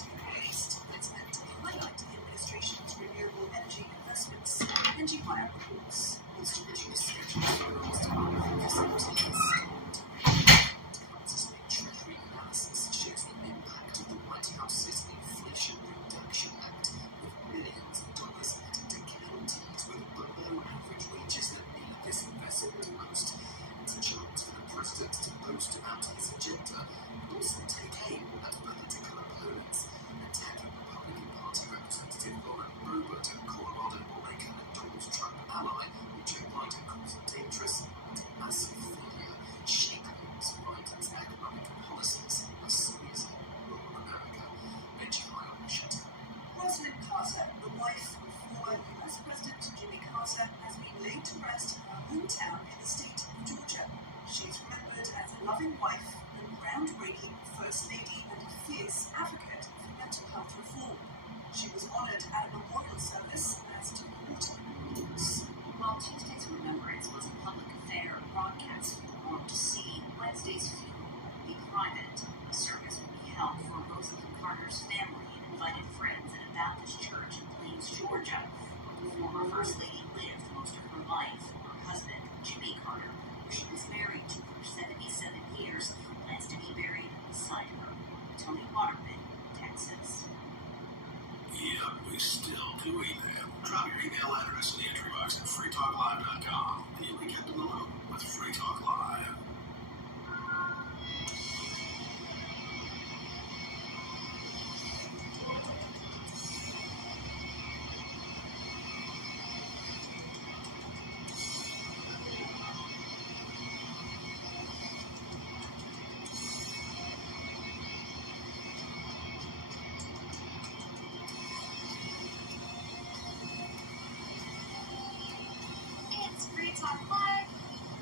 Talk Live.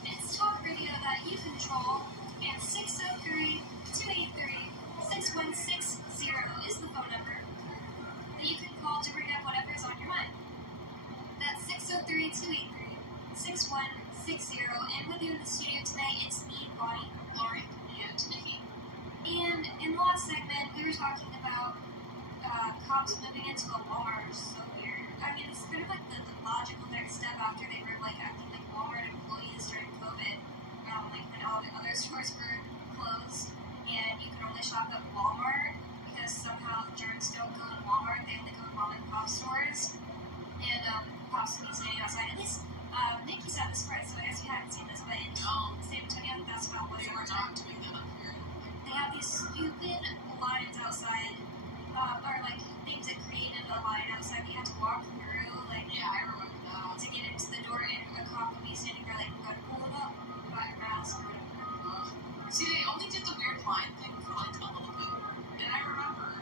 It's talk radio that you control. And 603-283-6160 is the phone number that you can call to bring up whatever's on your mind. That's 603-283-6160. And with you in the studio today, it's me, Bonnie, Lauren, and Nikki. And in the last segment, we were talking about cops moving into a Walmart. So weird. I mean, it's kind of like the logical next step after cops will be standing outside. At least Nikki's at the spread, so I guess you haven't seen this, but in San Antonio, that's how it was. They were not doing that up here. They have these stupid lines outside, or like things that created a line outside. You had to walk through, like I remember that. to get into the door, and a cop would be standing there, like, "Go pull it up, got your mask or whatever." See, they only did the weird line thing for like a little bit, and I remember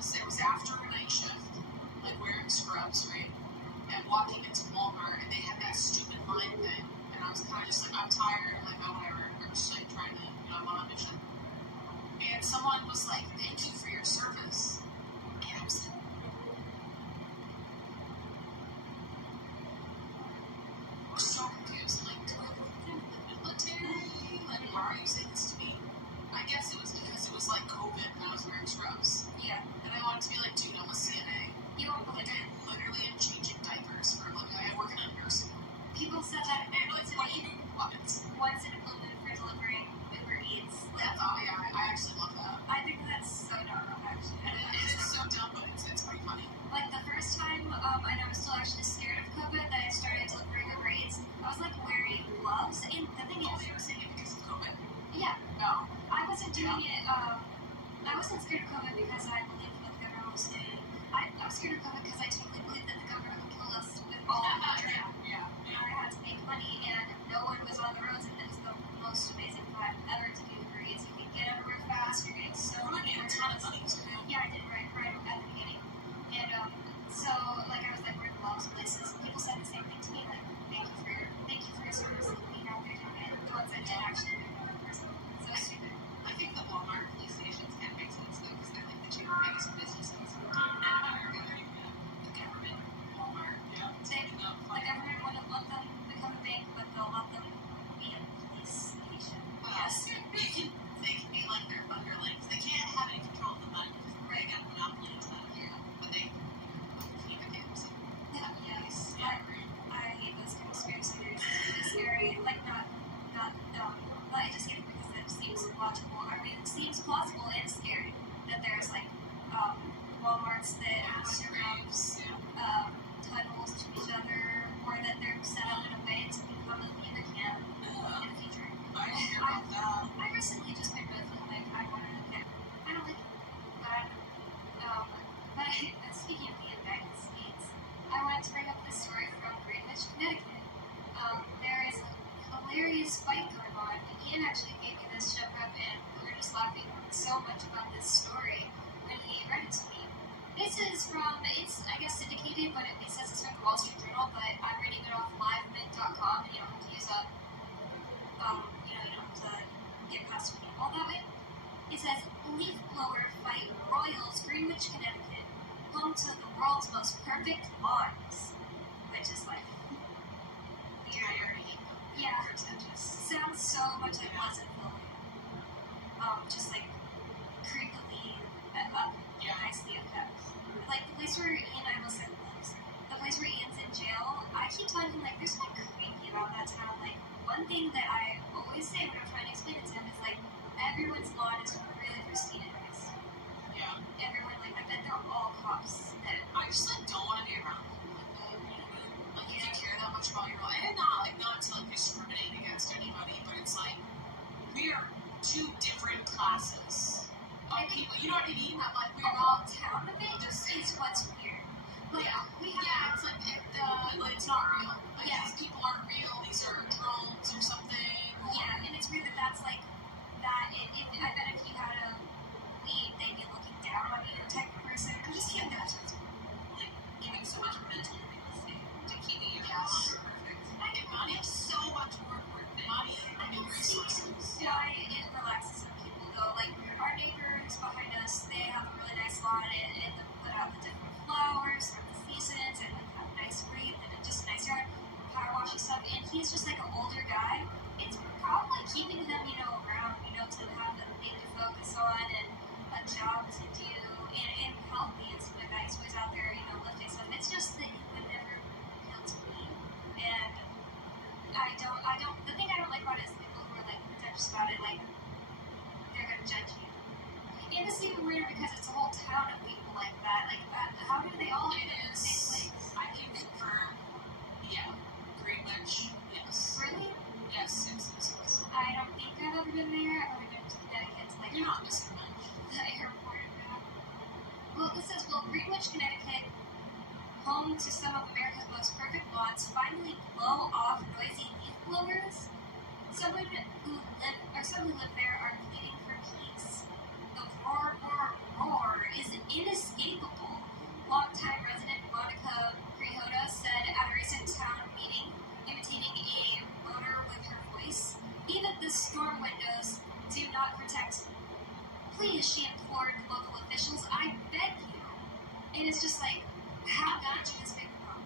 it was after a night shift, like wearing scrubs, right, and walking into Walmart, and they had that stupid line thing, and I was kind of just like, I'm tired, I'm like, oh whatever, I'm just like trying to, I'm on a mission. And someone was like, thank you for your service. And I was like, so confused. Like, do I work in the military? Like, why are you saying this to me? I guess it was because it was like COVID and I was wearing scrubs. Yeah. And I wanted to be like, dude, I'm a CNA. You won't believe Like, I literally am changing diapers for a living. I work in a nursing home. People said that Once in a building for delivering Uber Eats. That's, oh yeah, I actually love that. I think that's so dumb, actually. It is so dumb, but it's pretty funny. Like the first time, and I was still actually scared of COVID, that I started delivering Uber Eats, I was like wearing gloves, and the thing is, they were saying it because of COVID? Yeah. No. I wasn't doing it, I wasn't scared of COVID because I believed what the government was saying. I was scared of COVID because I totally believed that the government would kill us with all of the drink. Yeah. And I had to make money, and no one was on the roads, and it was the most amazing time ever to do Uber Eats. You can get everywhere fast, you're getting so many a ton of money too. Yeah, I did right at the beginning. And so like I was like wearing gloves places. People said the same thing to me, like thank you for your service. And you know they're doing it. The ones that did actually do it in person. So stupid. I think the Walmart police stations can make sense though, because they're like the two biggest businesses in America. They're even the government, Walmart, The government wouldn't let them become a bank, but they'll let them be a police station. Yes, they can be like their underlings. They can't have any control of the money because they got a monopoly on that. Yeah, but they keep it games. Yes, I hate those conspiracy theories. It's scary. Like not but I just get it because it seems logical. I mean, it seems plausible and scary that there's like Walmarts that have tunnels to each other, or that they're set up in a way to become a can in the future. I don't hear about that. I recently just been feeling like I want to get. I don't like it, but speaking of the United States, I wanted to bring up this story from Greenwich, Connecticut. There is a hilarious fight going on, and Ian actually gave me this show up, and we were just laughing so much about this story when he read it to me. This is from, it's I guess syndicated, but it says it's from the Wall Street Journal, but I'm reading it off livemint.com, and you don't have to use a, you don't have to get past your email that way. It says, leaf blower fight royals Greenwich, Connecticut, home to the world's most perfect lawns, which is like weird. Yeah, pretentious. Sounds so much like Pleasantville. Just like creepily nicely kept. Like the place where Ian, I almost said the place where Ian's in jail. I keep telling him like there's something creepy about that town. Like one thing that I always say when I'm trying to explain it to him is like everyone's lawn is really pristine and nice. Yeah. Everyone, like I bet they're all cops. That I just like don't want to be around people like that. Like if you care that much about your lawn, and not to like discriminate against anybody, but it's like we are two different classes of people. You know what I mean? I'm like we're all town of it is what's weird. Like, it's like it's not real. Like these people aren't real. These are drones or something. Yeah, and it's weird that that's like that. I bet if you had a weed, they'd be looking down on you type of person. I just can't imagine like giving so much mental to keeping your house perfect. And money is so much more important than money and resources. Yeah, it relaxes some people though. Like our neighbors behind us, they have a really nice lawn and they put out the different home to some of America's most perfect lawns, finally blow off noisy leaf blowers? Some who live there are pleading for peace. The roar, roar, roar is inescapable. Longtime resident Monica Grijoda said at a recent town meeting, imitating a motor with her voice, "Even the storm windows do not protect me. Please," she implored local officials, "I beg you." And it's just like, how bad has been wrong.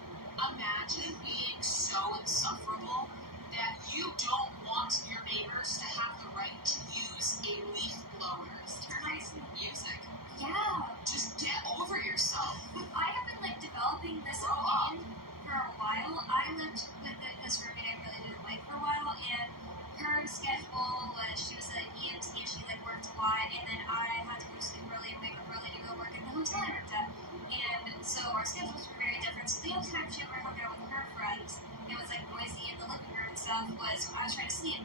Imagine being so insufferable that you don't want your neighbors to have the right to use a leaf blower. Turn on some music. Yeah. Just get over yourself. I have been like developing this opinion for a while. I lived with this roommate I really didn't like for a while, and her schedule was she was an EMT and she like worked a lot, and then I had to go to sleep early and wake up early to go work in the hotel I worked at. And so our schedules were very different. So the only time she ever hung out with her friends, it was like noisy in the living room and stuff, was when I was trying to sleep.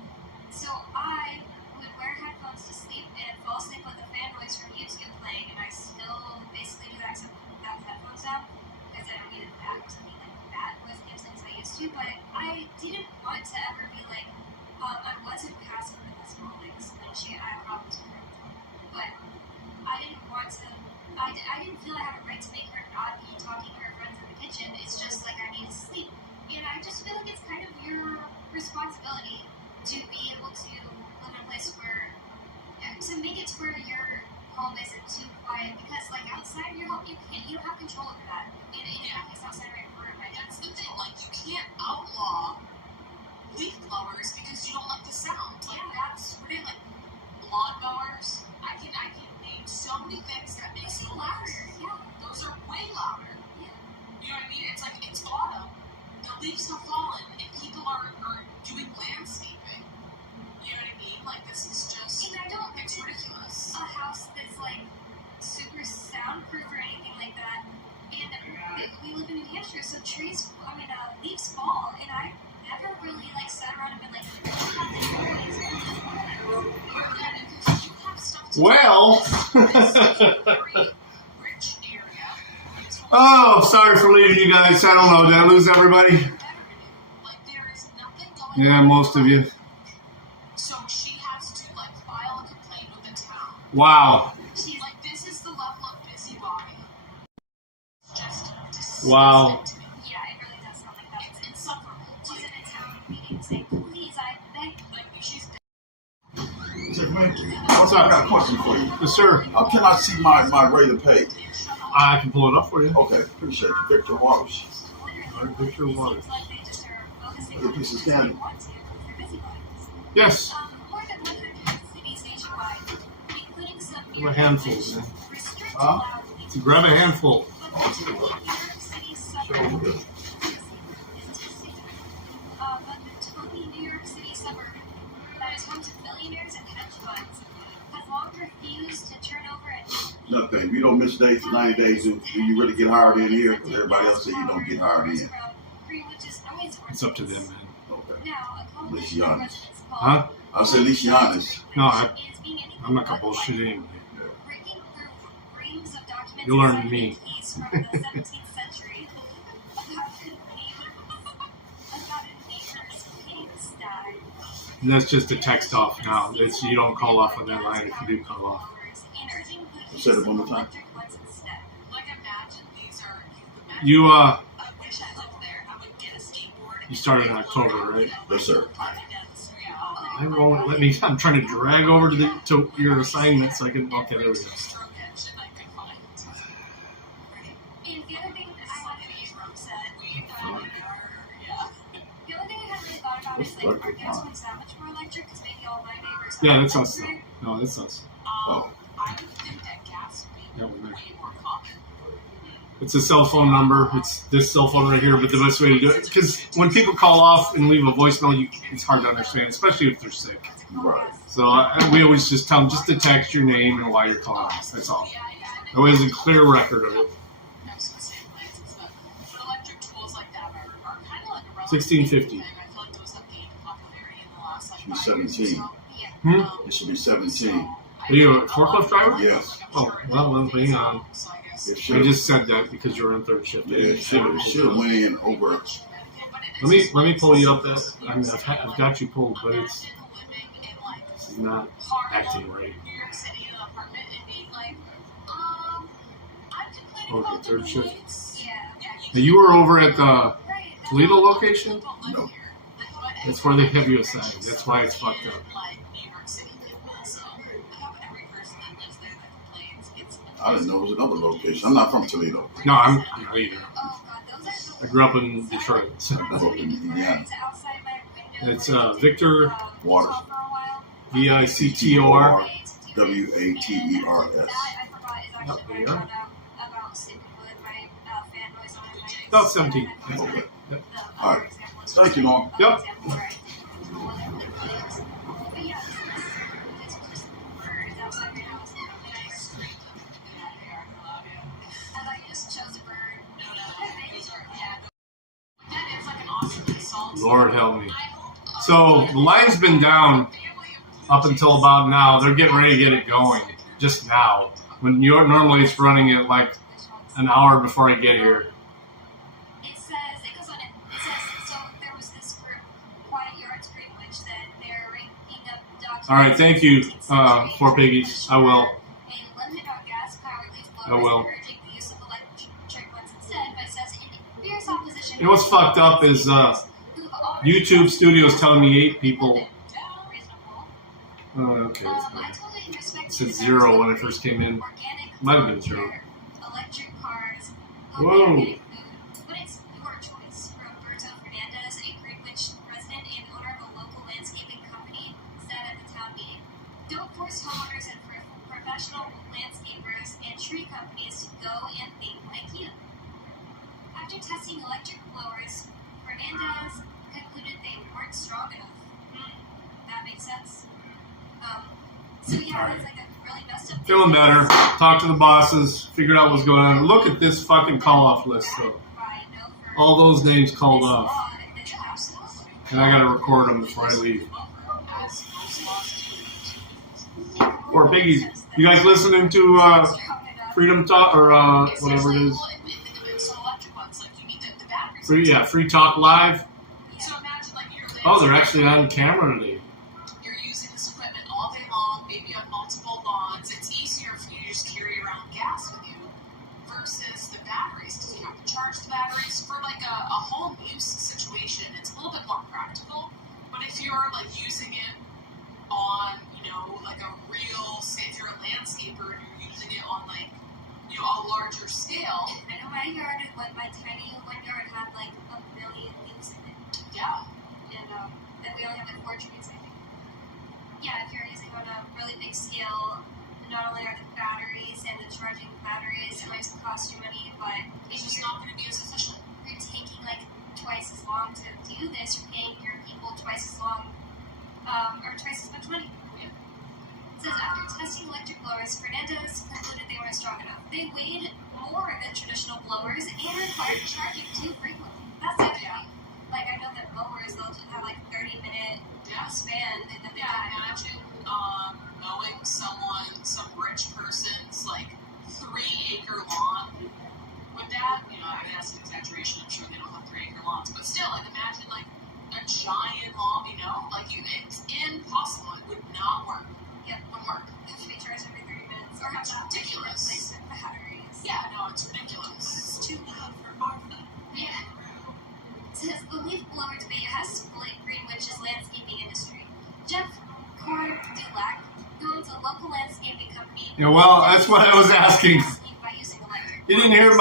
So I would wear headphones to sleep and fall asleep with the fan noise from YouTube playing, and I still basically do that except without the headphones on, because I don't need that to be like bad noise canceling as I used to. But I didn't want to ever be like, I wasn't passive with this small things when I had problems with her. But I didn't want to, I didn't feel I had a right to make her not be talking to her friends in the kitchen. It's just like I need to sleep. And I just feel like it's kind of your responsibility to be able to live in a place where, to make it to where your home isn't too quiet, because like outside your home, you don't have control over that. And it's outside my room. That's the thing, like you can't outlaw leaf blowers because you don't like the sound. Like that's ridiculous. Like lawnmowers, I can name so many things that make it louder. Yeah, those are way louder. Yeah. You know what I mean? It's like it's autumn, the leaves have fallen, and people are doing landscaping. You know what I mean? Like this is just it's ridiculous. A house that's like super soundproof or anything like that. And we live in New Hampshire, so leaves fall, and I never really like sat around and been like, well, oh, sorry for leaving you guys. I don't know. Did I lose everybody? Yeah, most of you. So she has to like file a complaint with the town. Wow. She's like, this is the level of busybody. Just wow. Yeah, it really does sound like that. It's insufferable. She's in a town meeting saying, please, I beg. Like, she's. What's up? I got a question for you. Yes, sir. How can I see my rate of pay? I can pull it up for you. Okay, appreciate you. Victor Waters. Victor Waters. Your piece of scanning. Yes. Grab a handful, man. Huh? Grab a handful. New York City suburb that is home to billionaires and hedge funds has long refused to turn over a Nothing. You don't miss days for 90 days. Do you really get hired in here? Because everybody else say you don't get hired in. It's up to them, man. Okay. At least you're honest. Huh? I said at least you're honest. No, I'm not gonna bullshit anybody. You learn to me. And that's just a text off now. It's, you don't call off on that line if you do call off. Say it one more time. You you started in October, right? Yes, sir. I won't let me. I'm trying to drag over to your assignment so I can. Okay, there we go. Yeah, that's us. No, that's us. Oh. Yeah, it's a cell phone number. It's this cell phone right here. But the best way to do it, because when people call off and leave a voicemail, it's hard to understand, especially if they're sick. Right. So we always just tell them just to text your name and why you're calling us. That's all. That way, there's a clear record of it. 1650. Should be 17. Hmm? It should be 17. Are you a forklift driver? Yes. Oh, well, hang on. It I should. just said that because you're on third shift. Yeah, it should have went in over. Let me pull you up. I mean, I've got you pulled, but it's not acting right. New York City in an apartment and being like, I'm complaining Okay, about third the shift. noise. Yeah, Now, you were over at the Toledo location? No. That's where they have you assigned. That's why it's fucked up. New York City people, so I hope every person that lives there that complains gets I didn't know it was another location. I'm not from Toledo. No, I'm not either. I grew up in Detroit. So. I grew up in Indiana. It's Victor Waters. VICTOR. WATERS. Yep, there you are. About 17. Okay. Yep. All right. Thank you, Norm. Yep. Lord help me. So the line's been down up until about now. They're getting ready to get it going just now. When normally it's running at like an hour before I get here. It goes on. It says, so there was this group, Quiet Yards Greenwich, that they're ranking up documents. All right, thank you, 4 Piggies. I will. And limit on gas-powered leaf I blowers, will. encouraging the use of electric ones instead, but it says in fierce opposition. You know what's fucked up is YouTube Studios telling me 8 people. Okay, it's fine. It said 0 when I first came in. Might have been 0. Electric cars. Whoa. But it's your choice. Roberto Fernandez, a Greenwich resident and owner of a local landscaping company, said at the town meeting, "Don't force homeowners and professional landscapers and tree companies to go and think like you." After testing electric blowers, Fernandez concluded they weren't strong enough. That makes sense. So yeah, it's like a really messed up. Feeling better. Talk to the bosses. Figured out what's going on. Look at this fucking call-off list, though. All those names called off. And I gotta record them before I leave. 4 Piggies. You guys listening to Freedom Talk or whatever it is? Free Talk Live. So imagine like you're Oh, they're actually on camera today. You're using this equipment all day long, maybe on multiple lawns. It's easier for you to just carry around gas with you versus the batteries, because you have to charge the batteries for like a home use situation. It's a little bit more practical, but if you're like using it on, like a real, say if you're a landscaper and you're using it on like, a larger scale. I know my yard, my tiny one yard had like 1 million leaves in it. Yeah. And we only have like 4 trees, I think. Yeah, if you're using on a really big scale, not only are the batteries and the charging batteries, it might cost you money, but it's just not going to be as efficient. You're taking like twice as long to do this. You're paying your people twice as long, or twice as much money. It says after testing electric blowers, Fernandez concluded they weren't strong enough. They weighed more than traditional blowers and required charging too frequently. That's actually, like I know that mowers, they'll have like 30-minute span, and then they imagine mowing some rich person's like 3-acre lawn with that. I mean that's an exaggeration. I'm sure they don't have 3-acre lawns, but still, like imagine like a giant lawn. It's impossible. It would not work. Yep, would work. It should be charged every 30 minutes. Or it's ridiculous. Replacement batteries. Yeah, no, it's ridiculous. It's too loud for Martha. Yeah. It says the leaf blower debate has split Greenwich's landscaping industry. Jeff Cordulac, who owns a local landscaping company. Yeah, well, that's what I was asking. You didn't hear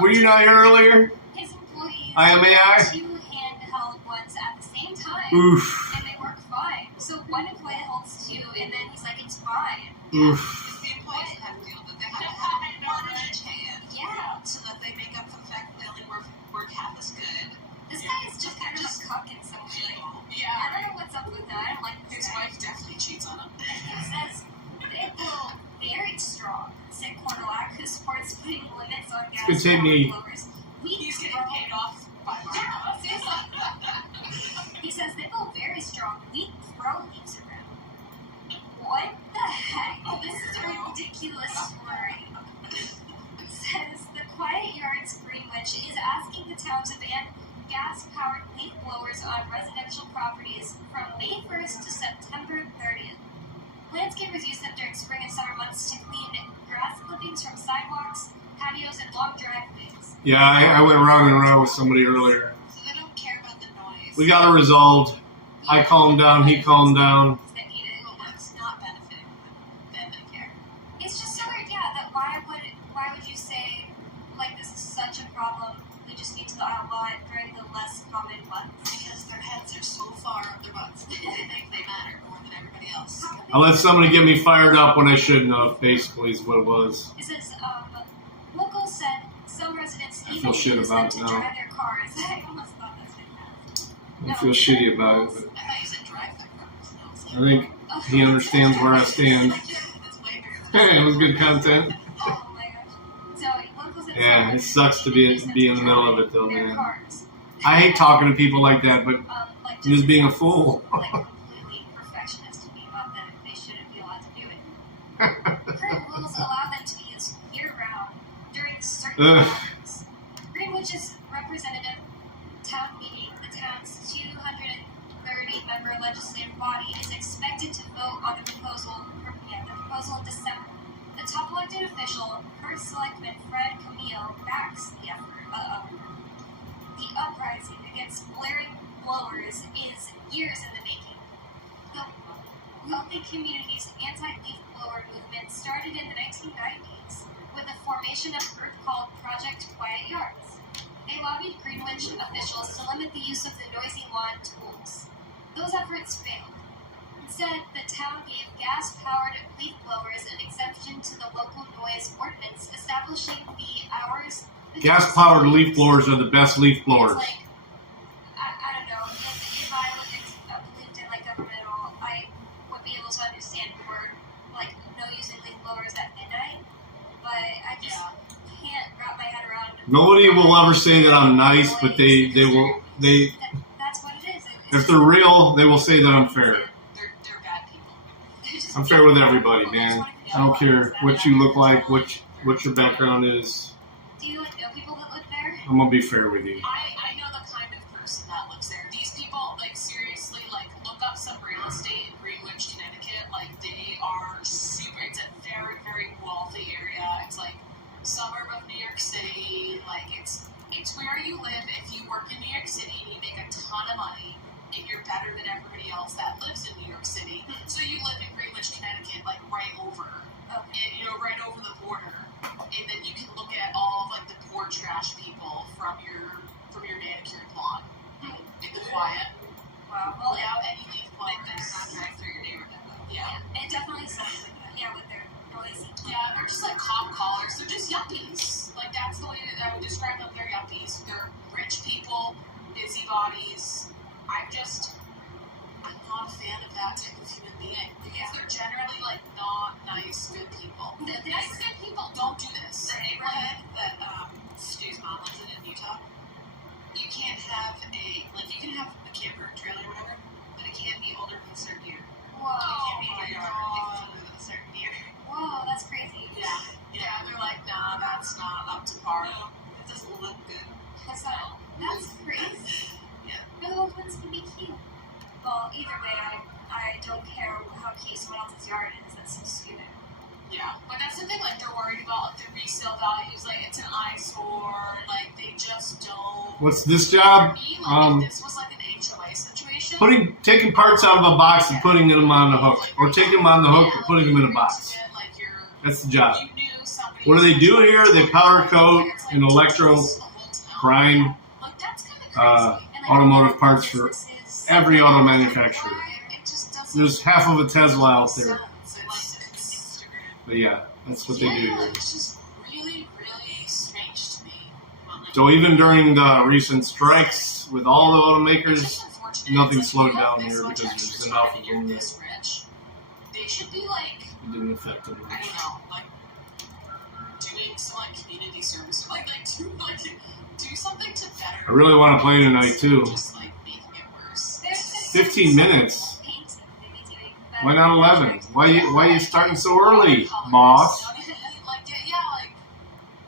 were you not here earlier? His employees IMAI? 2 handheld ones at the same time. Oof. And they work fine. So one employee holds 2 and then he's like, it's fine. Oof. The employees have to feel that they have to have one in each hand. Yeah. So that they make up for the fact that they only work half as good. This guy is just kind of a cuck in some way. Yeah. I don't know what's up with that. I don't like this His guy. wife definitely cheats on him. He says they feel very strong, said Cordulac, who supports putting limits on gas It's gonna take me- blowers. He's getting paid off by Martha. He says they feel very strong. We throw leaves around. What the heck? This is a ridiculous story. town to ban gas-powered leaf blowers on residential properties from May 1st to September 30th. Landscapers use them during spring and summer months to clean grass clippings from sidewalks, patios, and long driveways. Yeah, I went round and round with somebody earlier. So they don't care about the noise. We got it resolved. I calmed down, he calmed down. That need it. Well, that's not benefiting them. They care. It's just so weird, yeah, that why would you say, like, this is such a problem, we just need to outlaw it during the less common months? Because their heads are so far up their butts. They think they matter more than everybody else. I let somebody get me fired up when I shouldn't have, basically, is what it was. It says, locals said some residents I feel even shit use about them it to now. drive their cars. I almost thought that's fantastic. I feel shitty about it, but I thought you said drive their cars. No, it's like, I think he understands where I stand. it's way bigger than It was good content. Oh my gosh. So, locals said Yeah, some it sucks to be residents in use the them to middle of it, though, drive their man. cars. I hate talking to people like that, but Like I'm just being a sounds fool. like completely perfectionist to me about them if they shouldn't be allowed to do it. Current rules allow them to be used year-round during certain Ugh. times. Greenwich's representative town meeting, the town's 230-member legislative body, is expected to vote on the proposal in December. The top elected official, First Selectman Fred Camille, backs the effort. The uprising against blaring blowers is years in the making. The wealthy community's anti-leaf blower movement started in the 1990s with the formation of a group called Project Quiet Yards. They lobbied Greenwich officials to limit the use of the noisy lawn tools. Those efforts failed. Instead, the town gave gas-powered leaf blowers an exemption to the local noise ordinance, establishing the hours. Gas-powered leaf blowers are the best leaf blowers. It's like, I don't know, if I lived in like governmental, I would be able to understand more like no using leaf blowers at midnight, but I just can't wrap my head around. Nobody will ever say that I'm nice, but they will. That's what it is. If they're real, they will say that I'm fair. they're bad people. I'm fair with everybody, man. I don't care what you look like, what your background is. Do you like know people that live there? I'm gonna be fair with you. I know the kind of person that lives there. These people, like, seriously, like, look up some real estate in Greenwich, Connecticut. Like, they are super, it's a very, very wealthy area. It's like suburb of New York City. Like, it's where you live. If you work in New York City and you make a ton of money, and you're better than everybody else that lives in New York City. So you live in Greenwich, Connecticut, like right over, right over the border, and then you can look at all of like the poor trash people from your manicured lawn in the quiet. Wow. Well, without any leaf blowers. Like they're not driving through your neighborhood. Yeah. It definitely sounds like that. Yeah, with their noisy. Yeah, they're just like cop collars. They're just yuppies. Like that's the way that I would describe them. They're yuppies. They're rich people, busybodies. I'm not a fan of that type of human being because they're generally like not nice, good people. The nice, good people don't do this. The neighborhood that Stu's mom lives in Utah, you can't have you can have a camper trailer or whatever, but it can't be older than a certain year. Whoa. It can't be in your yard if it's older than a certain year. Whoa, that's crazy. Yeah, they're like, nah, that's not up to par. No, it doesn't look good. That's crazy. Yeah. Little ones can be cute. Well, either way, I don't care how cute someone else's yard is. That's so stupid. Yeah, but that's the thing. Like they're worried about the resale values. Like it's an eyesore. Like they just don't. What's this job? For me, like, if this was like an HOA situation. Taking parts out of a box and putting them on the hook, or taking them on the hook and putting them in a box. That's the job. What do they do here? They powder coat and electro prime automotive parts for every auto manufacturer. There's half of a Tesla out there. But yeah, that's what they do here. It's just really, really strange to me. So even during the recent strikes with all the automakers, nothing slowed down here because there's enough of them that They should be like, it didn't affect them. I don't know, like doing some like community service, like do something to better. I really want to play tonight too. Just like making it worse. 15 minutes. Why not 11? Why you starting so early, boss? Like,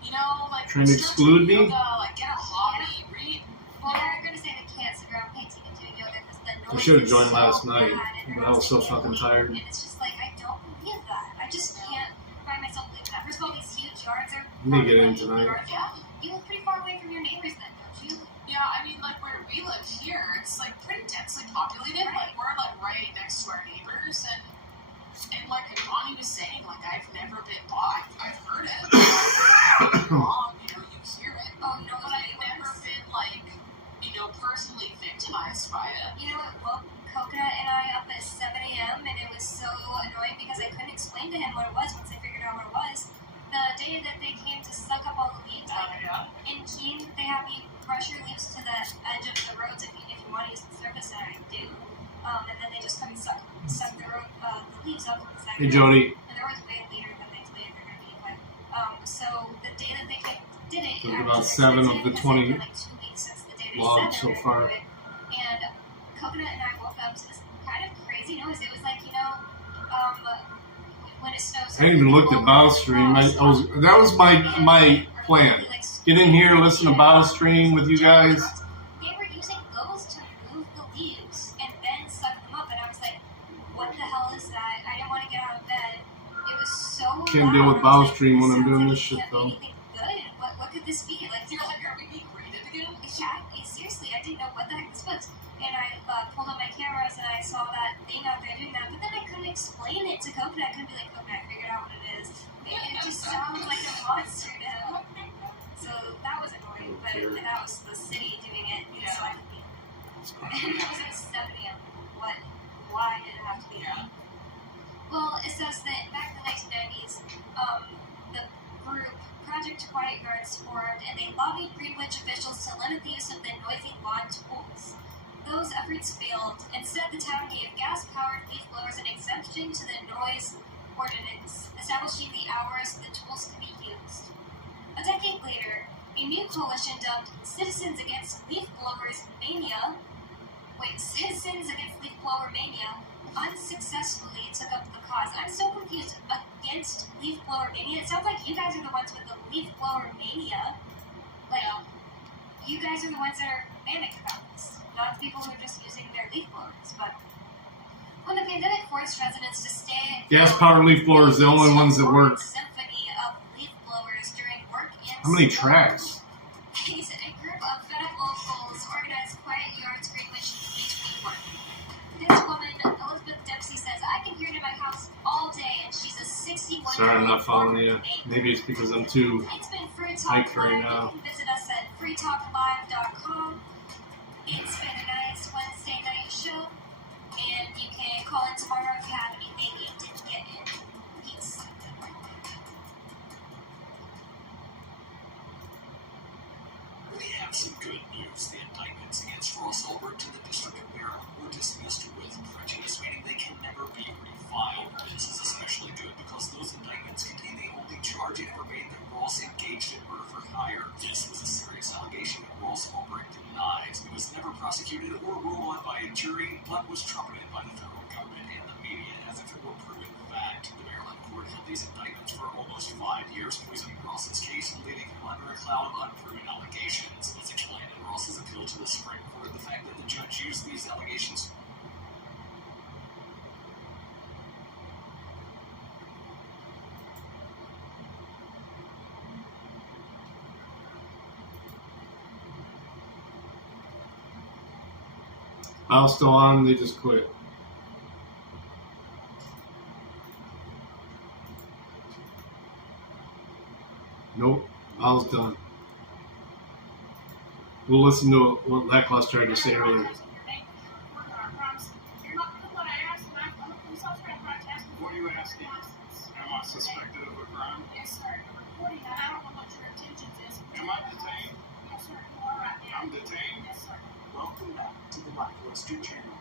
you know, like Trying to exclude me? yoga, like get a hobby, read I should have joined last night, but I was so fucking tired. And it's just like, I don't believe that. I just can't find myself believing that. First of all, these huge yards are. Let me get in tonight. Yeah, you live pretty far away from your neighbors then, don't you? Yeah, I mean, like where we live here, it's like pretty densely populated. Like we're like right next to our neighbors, and like Bonnie was saying, like I've never been bought. I've heard it. Wrong, you know, you hear it. Oh, you know but what? I've never been like, you know, personally victimized by it. You know what woke Coconut and I up at 7 a.m. and it was so annoying because I couldn't explain to him what it was once I figured out what it was. The day that they came to suck up all the leaves, in Keene, they have you brush your leaves to the edge of the roads if you want to use the surface, and I do. And then they just come and suck the leaves up from the side. Hey, Jody. And they're always way later than they claim they're going to be. But so the day that they did it, Took about 7 of the 20 like 2 weeks since the day they logs said so that far. they would do it. And Coconut and I woke up to this kind of crazy noise. It was like, you know, when it snows. I hadn't even looked at BioStream. That was my plan. Get in here, listen to BioStream with you guys. They were using those to move the leaves and then suck them up, and I was like, what the hell is that? I didn't want to get out of bed. It was so Can't deal with BioStream when I'm doing this shit though. good. What could this be? Like, you're like, are we being raided again? Yeah, seriously, I didn't know what the heck this was. And I pulled up my cameras and I saw that thing out there doing that, but then I couldn't explain it to Coconut. I couldn't be like, Coconut, I figured out what it is. It just sounds like a monster to him. So that was annoying, but that was the city doing it. Yeah. So I could be. And it was at 7 a.m. Why did it have to be? Yeah. Well, it says that back in the 1990s, the group Project Quiet Guards formed, and they lobbied Greenwich officials to limit the use of the noisy lawn tools. Those efforts failed. Instead, the town gave gas-powered leaf blowers an exemption to the noise ordinance, establishing the hours the tools could be used. A decade later, a new coalition dubbed Citizens Against Leaf Blowers Mania unsuccessfully took up the cause. I'm so confused. Against leaf blower mania? It sounds like you guys are the ones with the leaf blower mania. Like, you guys are the ones that are manic about this, not the people who are just using their leaf blowers. But when the pandemic forced residents to stay Gas-powered leaf blowers, the only ones that work. Symphony of leaf blowers during work and How many tracks? A group of fed up locals organized Quiet Yards Greenwich each week work. This woman, Elizabeth Dempsey, says, I can hear it in my house all day, and she's a 61-year-old. Sorry, I'm not following you. Maybe it's because I'm too It's been Free Talk hyped right Live. now. You can visit us at freetalklive.com. It's been a nice Wednesday night show, and you can call in tomorrow if you have anything you didn't get in. Peace. We have some good news. The indictments against Ross Ulbricht in the District of Maryland were dismissed with prejudice, meaning they can never be refiled. This is especially good because those indictments contain the only charge it ever made that Ross engaged in murder for hire. This was a serious allegation that Ross Ulbricht denies. It was never prosecuted or ruled on by a jury, but was trumpeted by the federal government and the media as if it were proven fact. The Maryland court held these indictments for almost 5 years, poisoning Ross's case and leaving him under a cloud of unproven allegations. It's explained in Ross's appeal to the Supreme Court the fact that the judge used these allegations I was still on, they just quit. Nope, I was done. We'll listen to what Lackluster tried to say earlier. What are you asking? Am I suspected of a crime? Yes, sir. You're reporting that. I don't know what your intentions is. Am I detained? Yes, sir. You are right now. I'm detained? Yes, sir. Welcome back to the Lackluster channel.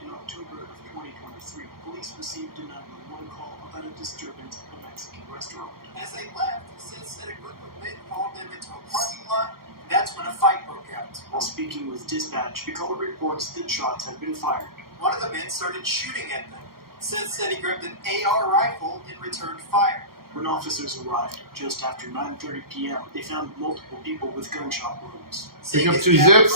In October of 2023, police received a 911 call about a disturbance at a Mexican restaurant. As they left, it says that a group of men followed them into a parking lot. That's when a fight broke out. While speaking with dispatch, the caller reports that shots had been fired. One of the men started shooting at them. Since then, he grabbed an AR rifle and returned fire. When officers arrived just after 9:30 p.m., they found multiple people with gunshot wounds. Pick up 2 zips.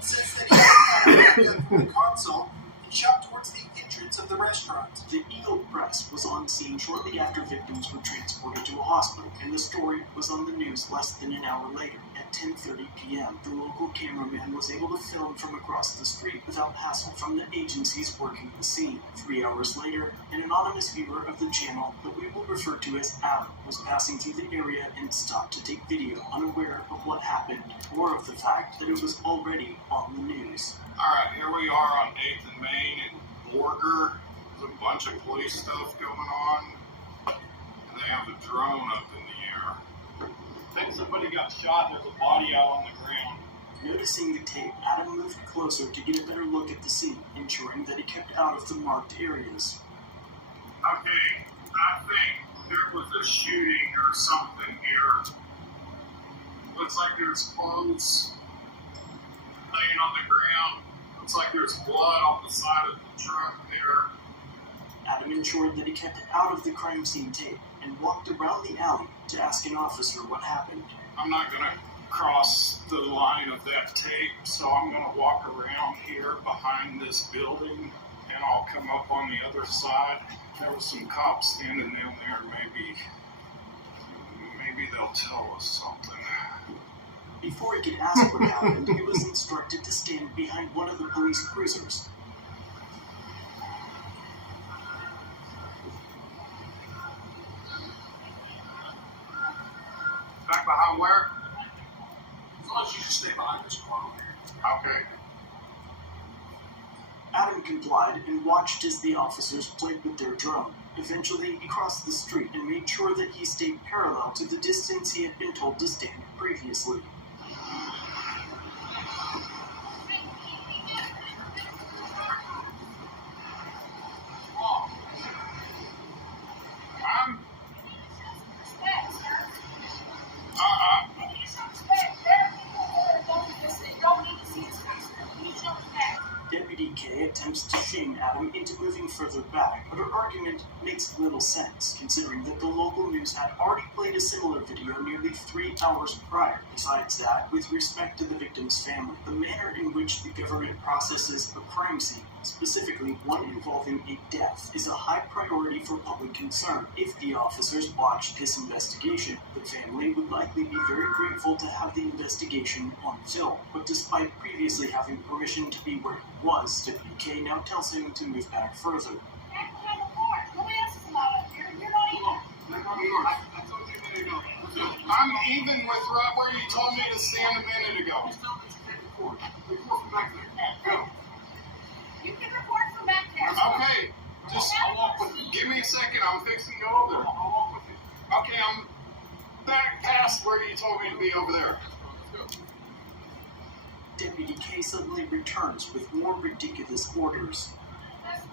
Since then, he the console and shot towards the entrance of the restaurant. The Eagle Press was on scene shortly after victims were transported to a hospital, and the story was on the news less than an hour later. At 10:30 p.m., the local cameraman was able to film from across the street without hassle from the agencies working the scene. 3 hours later, an anonymous viewer of the channel that we will refer to as Adam was passing through the area and stopped to take video, unaware of what happened or of the fact that it was already on the news. Alright, here we are on 8th and Main in Borger. There's a bunch of police stuff going on. And they have a drone up in the air. I think somebody got shot. There's a body out on the ground. Noticing the tape, Adam moved closer to get a better look at the scene, ensuring that he kept out of the marked areas. Okay, I think there was a shooting or something here. Looks like there's clothes laying on the ground. Looks like there's blood on the side of the truck there. Adam ensured that he kept out of the crime scene tape and walked around the alley to ask an officer what happened. I'm not going to cross the line of that tape, so I'm going to walk around here behind this building, and I'll come up on the other side. There was some cops standing down there. Maybe they'll tell us something. Before he could ask what happened, he was instructed to stand behind one of the police cruisers. Back behind where? As long as you just stay behind this car. Okay. Adam complied and watched as the officers played with their drone. Eventually, he crossed the street and made sure that he stayed parallel to the distance he had been told to stand previously. Deputy K attempts to shame Adam into moving further back, but her argument makes little sense, considering that the local news had already played a similar video nearly 3 hours prior. Besides that, with respect to the victim's family, the manner in which the government processes a crime scene, specifically one involving a death, is a high priority for public concern. If the officers botched this investigation, the family would likely be very grateful to have the investigation on film. But despite previously having permission to be where he was, Deputy K now tells him to move back further. I'm even with right where you told me to stand a minute ago. Report from back there. Go. You can report from back there. Okay, just I'll walk with you. Give me a second. I'm fixing to go over there. I'll walk with you. Okay, I'm back past where you told me to be over there. Deputy K suddenly returns with more ridiculous orders. What's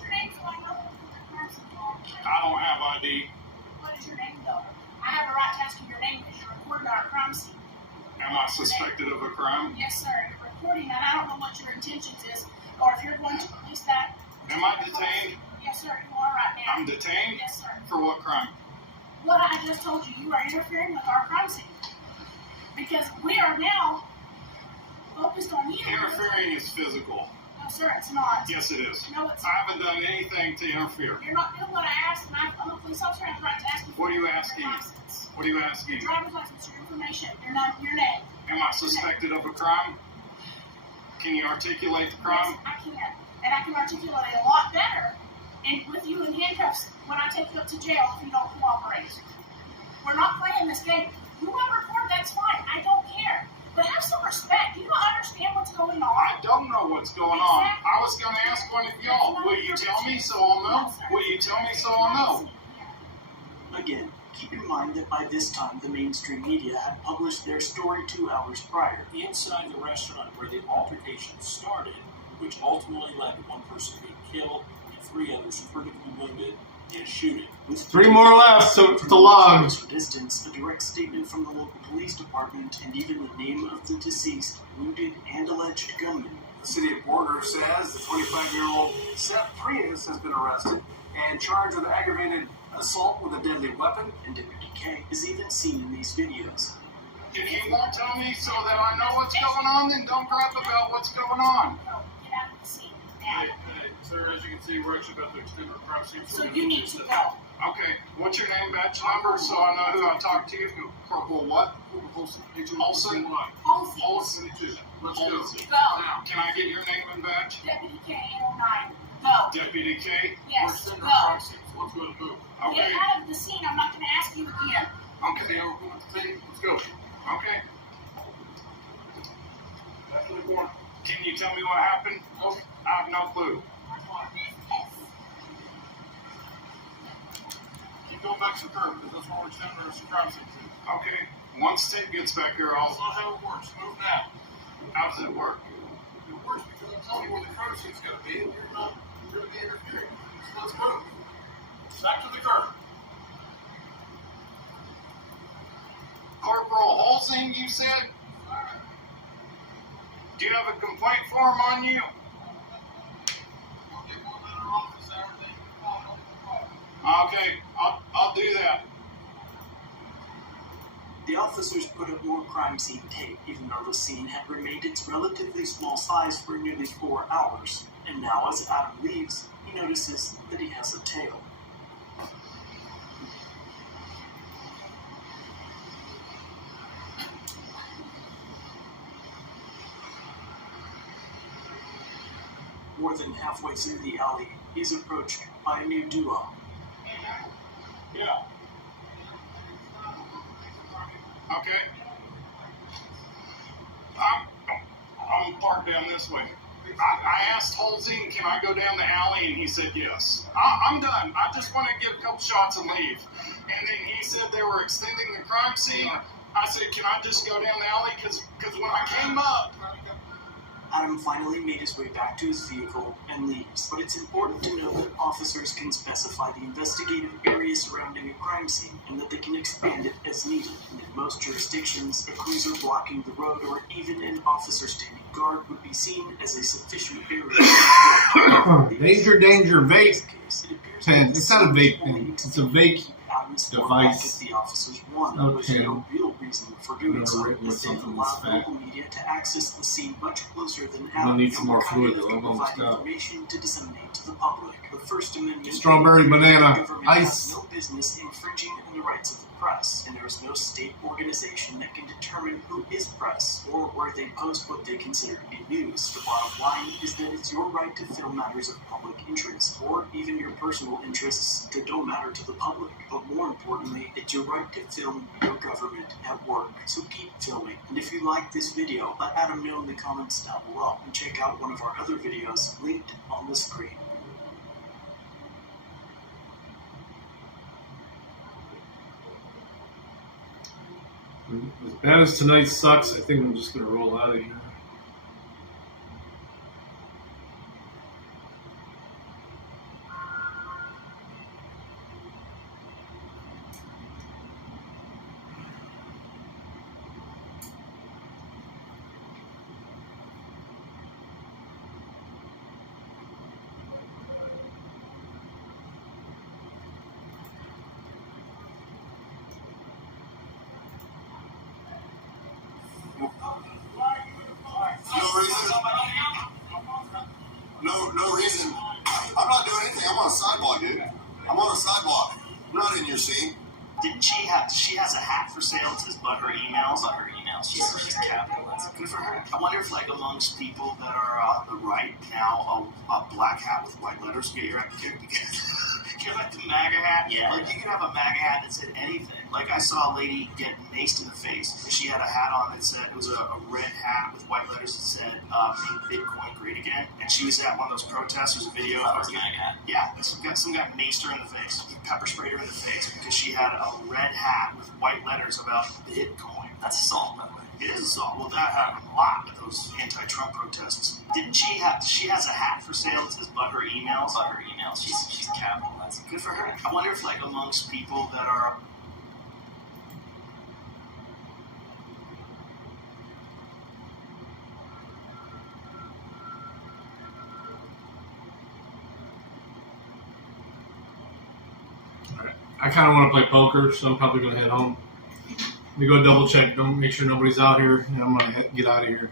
your name so I know who the person is? I don't have ID. What is your name, though? I have a right to ask you your name because you're recording our crime scene. Am I suspected of a crime? Yes, sir. You're recording, and I don't know what your intentions is, or if you're going to release that. Am I detained? Yes, sir. You are right now. I'm detained? Yes, sir. For what crime? What I just told you, you are interfering with our crime scene. Because we are now focused on you. Interfering is physical. No, sir, it's not. Yes, it is. No, it's I haven't done anything to interfere. You're not doing what I asked, and I'm a police officer. I have the right to ask you for What are you your asking? license. What are you asking? Your driver's license, your information, your name. Am I suspected of a crime? Can you articulate the crime? Yes, I can. And I can articulate it a lot better and with you in handcuffs when I take you up to jail if you don't cooperate. We're not playing this game. You want to record, that's fine. I don't care. But have some respect. You don't understand what's going on. I don't know what's going on. I was going to ask one of y'all. Will you tell me so I'll know? Will you tell me so I'll know? Again, keep in mind that by this time the mainstream media had published their story 2 hours prior. Inside the restaurant where the altercation started, which ultimately led to one person being killed and 3 others critically wounded in shooting. With 3 more left to log. Distance, a direct statement from the local police department, and even the name of the deceased, wounded, and alleged gunman. The city of Borger says the 25-year-old Seth Prius has been arrested and charged with aggravated assault with a deadly weapon. And Deputy K is even seen in these videos. If you won't tell me so that I know what's going on, then don't crap about what's going on. No, get out of the scene now. Hey, sir, as you can see, we're actually about to extend our crime scene. So you need to go. Okay, what's your name, badge number, so I know who I talked to? Corporal what? Olson. Olson? Olson. Let's go. Go. Now, can I get your name and badge? Deputy K-809. Go. Deputy K? Yes, We're extending go. our crime scene, so let's go and move. Okay. Get out of the scene. I'm not going to ask you again. Okay, we're going to take. Let's go. Okay. Back to the corner. Can you tell me what happened? Oh, I have no clue. Keep going back to the curb, because that's where we're extending our crime scene to. Okay. Once Tate gets back here, I'll... That's not how it works. Move now. How does it work? It works because I'm telling you where the crime scene's going to be, and you're going to be interfering. So let's move. Back to the curb. Corporal Holsing, you said? Do you have a complaint form on you? Okay, I'll do that. The officers put up more crime scene tape, even though the scene had remained its relatively small size for nearly 4 hours. And now, as Adam leaves, he notices that he has a tail. More than halfway through the alley, he's approached by a new duo. Yeah. Okay. I'm parked down this way. I asked Holsing, can I go down the alley? And he said yes. I'm done. I just want to get a couple shots and leave. And then he said they were extending the crime scene. I said, can I just go down the alley? Because when I came up... Adam finally made his way back to his vehicle and leaves, but it's important to know that officers can specify the investigative area surrounding a crime scene and that they can expand it as needed. And in most jurisdictions, a cruiser blocking the road or even an officer standing guard would be seen as a sufficient area. Danger, danger, vape pen. It's not a vape pen. It's a vape device. The officers won. There was no real reason for doing so. Instead, allowed local media to access the scene much closer than I'm gonna need some more fluid though. I'm almost provide out. information to disseminate to the public. The First Amendment. Strawberry banana Government ice. has no business infringing on the rights of the press, and there is no state organization that can determine who is press or where they post what they consider to be news. The bottom line is that it's your right to film matters of public interest, or even your personal interests that don't matter to the public. But more importantly, it's your right to film your government at work. So keep filming. And if you like this video, let Adam know in the comments down below, and check out one of our other videos linked on the screen. As bad as tonight sucks, I think I'm just gonna roll out of here. No reason. I'm not doing anything. I'm on a sidewalk, dude. I'm on a sidewalk. I'm not in your scene. Didn't she has a hat for sale? It says but her emails. But her emails. She's capital. That's good for her. I wonder if, like, amongst people that are on the right now, a black hat with white letters get your kicked because you're like the MAGA hat. Yeah. Like, you can have a MAGA hat that said anything. Like, I saw a lady get maced in the face. She had a hat on that said, it was a red hat with white letters that said, make Bitcoin great again. And she was at one of those protests. There's a video of her. Yeah. Some guy maced her in the face. He pepper sprayed her in the face because she had a red hat with white letters about Bitcoin. That's assault, by the way. It is assault. Well, that happened a lot with those anti-Trump protests. Didn't she has a hat for sale that says but her emails? But her emails. She's capital. That's good for her. I wonder if, like, amongst people that are... I kind of want to play poker, so I'm probably going to head home. Let me go double check. Don't make sure nobody's out here, and I'm gonna get out of here.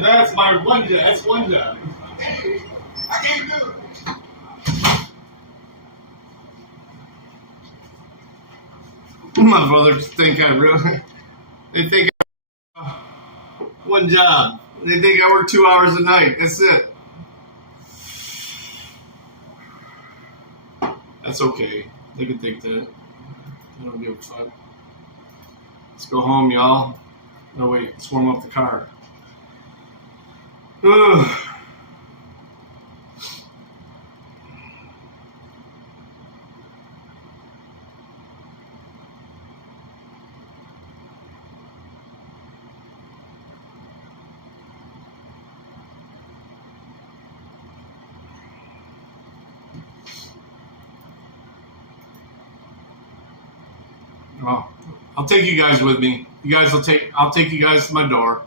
That's my one job. That's one job. I can't do it. My brothers think I really. They think one job. They think I work 2 hours a night. That's it. That's okay. They can think that. I don't give a fuck. Let's go home, y'all. No, wait. Let's warm up the car. Ugh. Well, I'll take you guys with me. I'll take you guys to my door.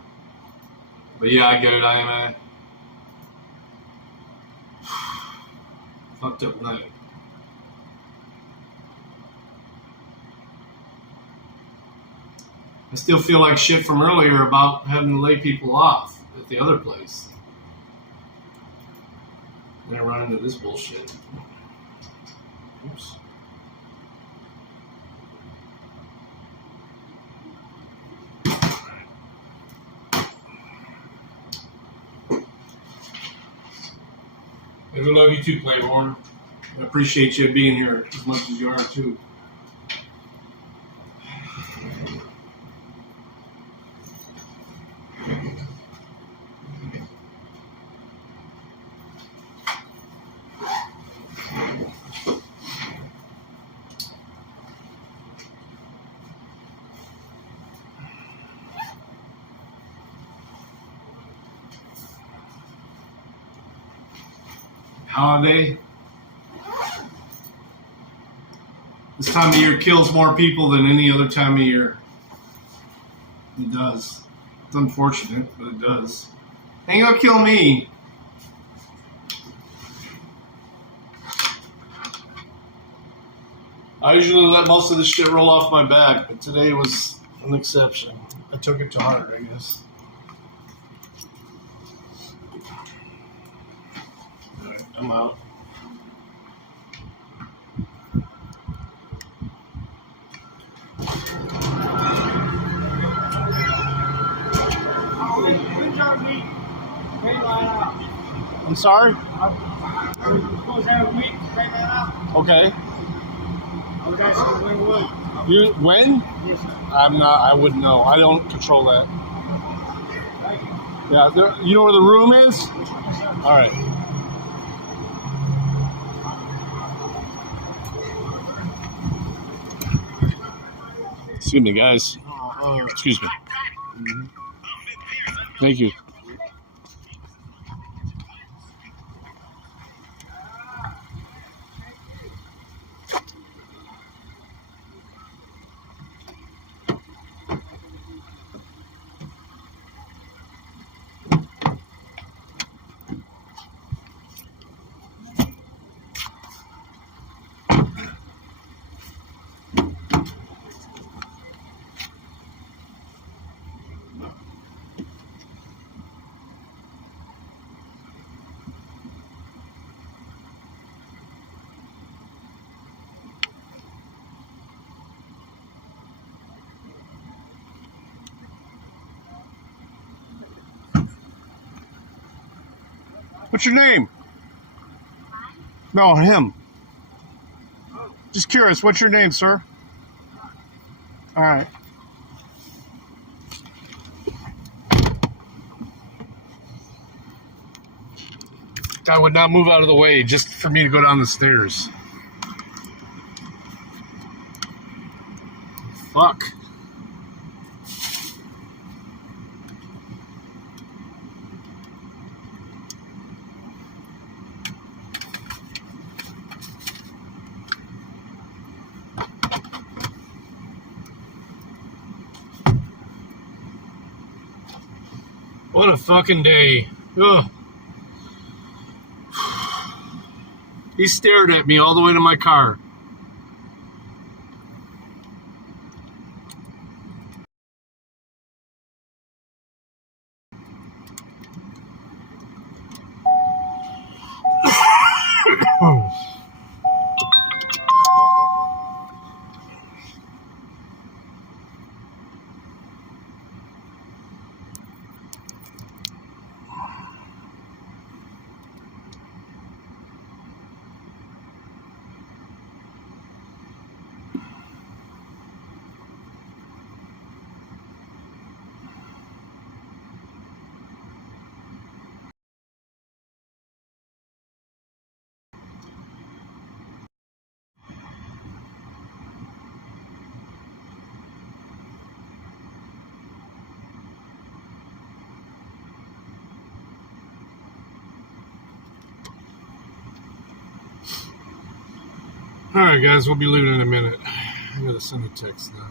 But yeah, I get it. I am a fucked up night. I still feel like shit from earlier about having to lay people off at the other place. Then I run into this bullshit. Oops. I do love you too, Claiborne. I appreciate you being here as much as you are too. Holiday. This time of year kills more people than any other time of year. It does. It's unfortunate, but it does. Ain't gonna kill me. I usually let most of this shit roll off my back, but today was an exception. I took it to heart, I guess. Alright, I'm out. I'm sorry? Okay. You when? Yes, sir. I'm not. I wouldn't know. I don't control that. Yeah, you know where the room is? All right. Excuse me, guys. Excuse me. Thank you. What's your name? No, him. Just curious, what's your name, sir? All right. I would not move out of the way just for me to go down the stairs. Fuck. What a fucking day. Ugh. He stared at me all the way to my car. Alright guys, we'll be leaving in a minute. I gotta send a text now.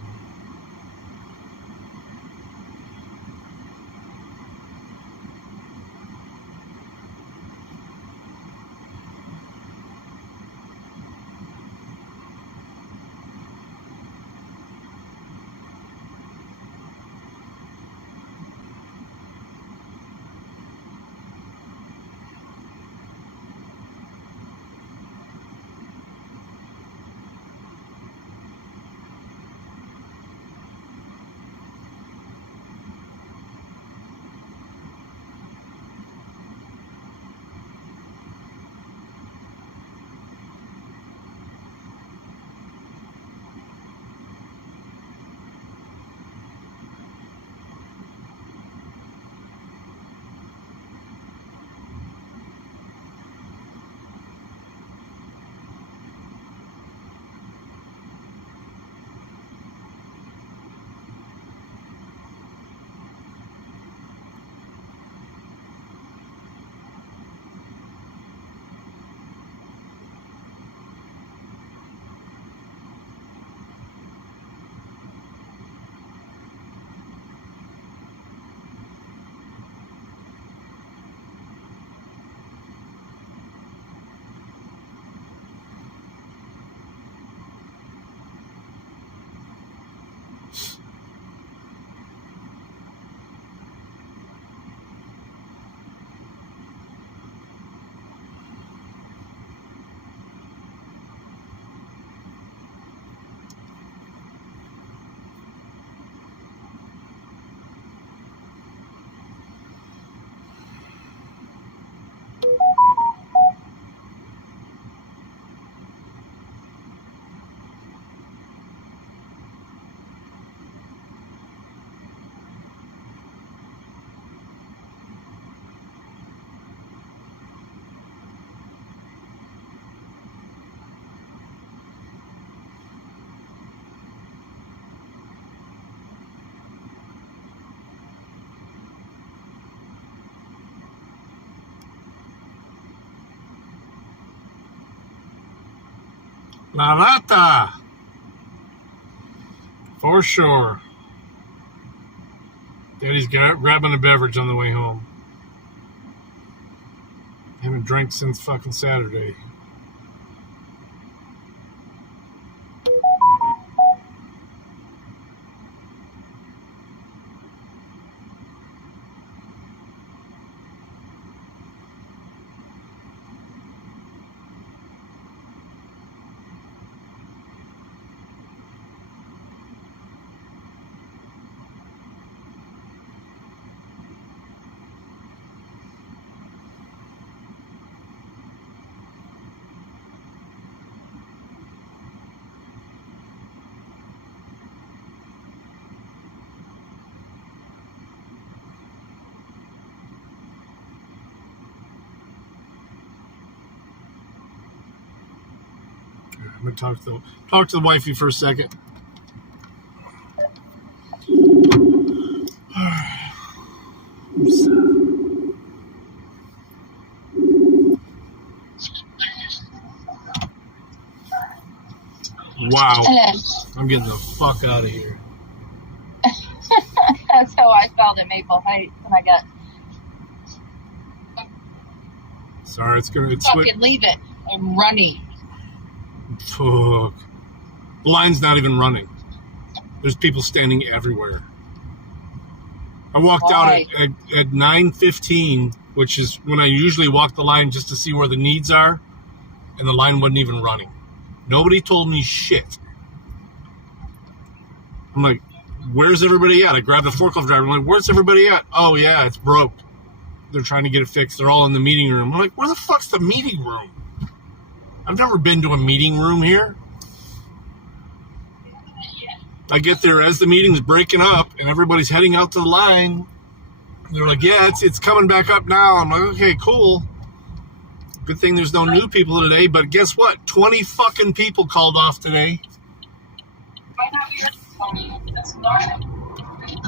La Lata. For sure. Daddy's grabbing a beverage on the way home. Haven't drank since fucking Saturday. I'm gonna talk to the wifey for a second. Wow. Hello. I'm getting the fuck out of here. That's how I felt at Maple Heights when I got. Sorry, it's Fucking leave it. I'm running. Fuck. The line's not even running. There's people standing everywhere. I walked out at 9:15, which is when I usually walk the line just to see where the needs are, and the line wasn't even running. Nobody told me shit. I'm like, where's everybody at? I grabbed the forklift driver. I'm like, where's everybody at? Oh, yeah, it's broke. They're trying to get it fixed. They're all in the meeting room. I'm like, where the fuck's the meeting room? I've never been to a meeting room here. I get there as the meeting's breaking up and everybody's heading out to the line. They're like, yeah, it's coming back up now. I'm like, okay, cool. Good thing there's no new people today, but guess what? 20 fucking people called off today.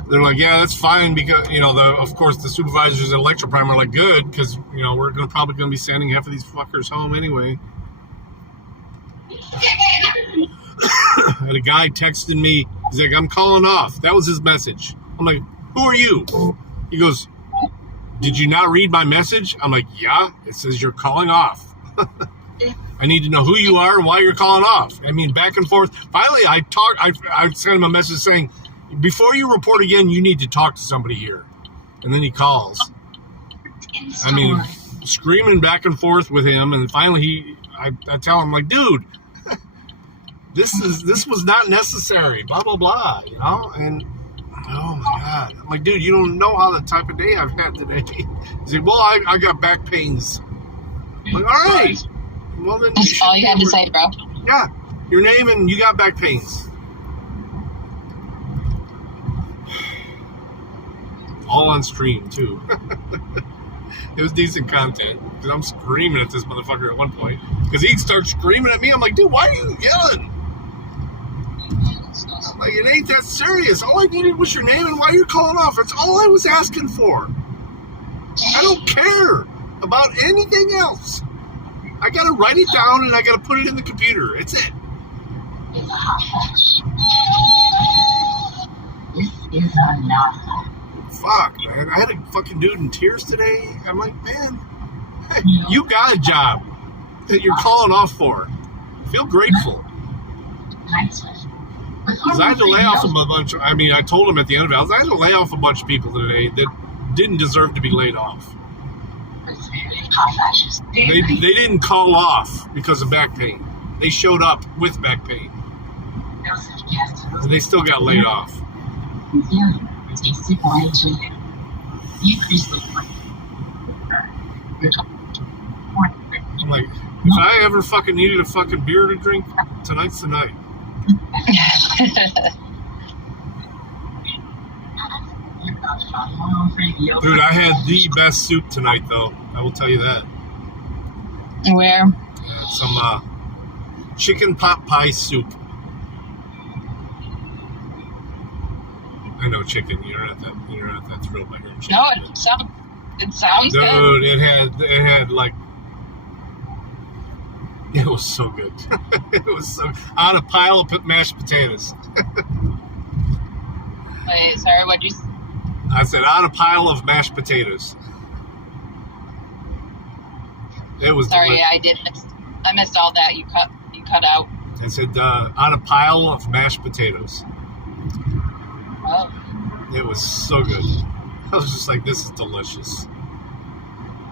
They're like, yeah, that's fine because, of course, the supervisors at Electroprime are like, good, because, we're probably going to be sending half of these fuckers home anyway. I had a guy texting me. He's like, I'm calling off. That was his message. I'm like, who are you? He goes, did you not read my message? I'm like, yeah. It says you're calling off. I need to know who you are and why you're calling off. I mean, back and forth. Finally, I sent him a message saying, before you report again, you need to talk to somebody here. And then he calls. I mean, screaming back and forth with him. And finally, I tell him, like, dude, this was not necessary, blah, blah, blah, and oh my God. I'm like, dude, you don't know how the type of day I've had today. He's like, well, I got back pains. I'm like, all right. Well, then that's all you had to say, bro. Yeah, your name and you got back pains. All on stream, too. It was decent content, because I'm screaming at this motherfucker at one point. Because he'd start screaming at me. I'm like, dude, why are you yelling? I'm like, it ain't that serious. All I needed was your name and why you're calling off. That's all I was asking for. I don't care about anything else. I got to write it down and I got to put it in the computer. It's it. This is enough. Fuck, man. I had a fucking dude in tears today. I'm like, man, you got a job that you're calling off for. Feel grateful. Because I had to lay off a bunch. I told him at the end of it, I had to lay off a bunch of people today that didn't deserve to be laid off. They didn't call off because of back pain. They showed up with back pain. And they still got laid off. I'm like, if I ever fucking needed a fucking beer to drink, tonight's the night. Dude, I had the best soup tonight, though. I will tell you that. Where? Some chicken pot pie soup. I know chicken. You're not that thrilled by hearing chicken. No, it sounds good. Dude, it had like. It was so good. It was so on a pile of mashed potatoes. Wait, sorry, what'd you say? I said on a pile of mashed potatoes. It was. Sorry, I missed all that. You cut out. I said on a pile of mashed potatoes. Oh. It was so good. I was just like, this is delicious.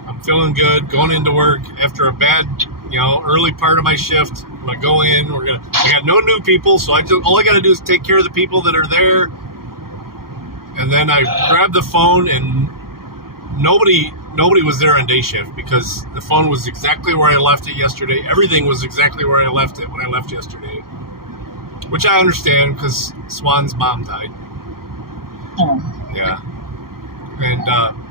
I'm feeling good going into work after a bad, early part of my shift. I'm gonna go in. I got no new people, so all I gotta do is take care of the people that are there. And then I grabbed the phone, and nobody was there on day shift because the phone was exactly where I left it yesterday. Everything was exactly where I left it when I left yesterday, which I understand because Swan's mom died. Yeah. And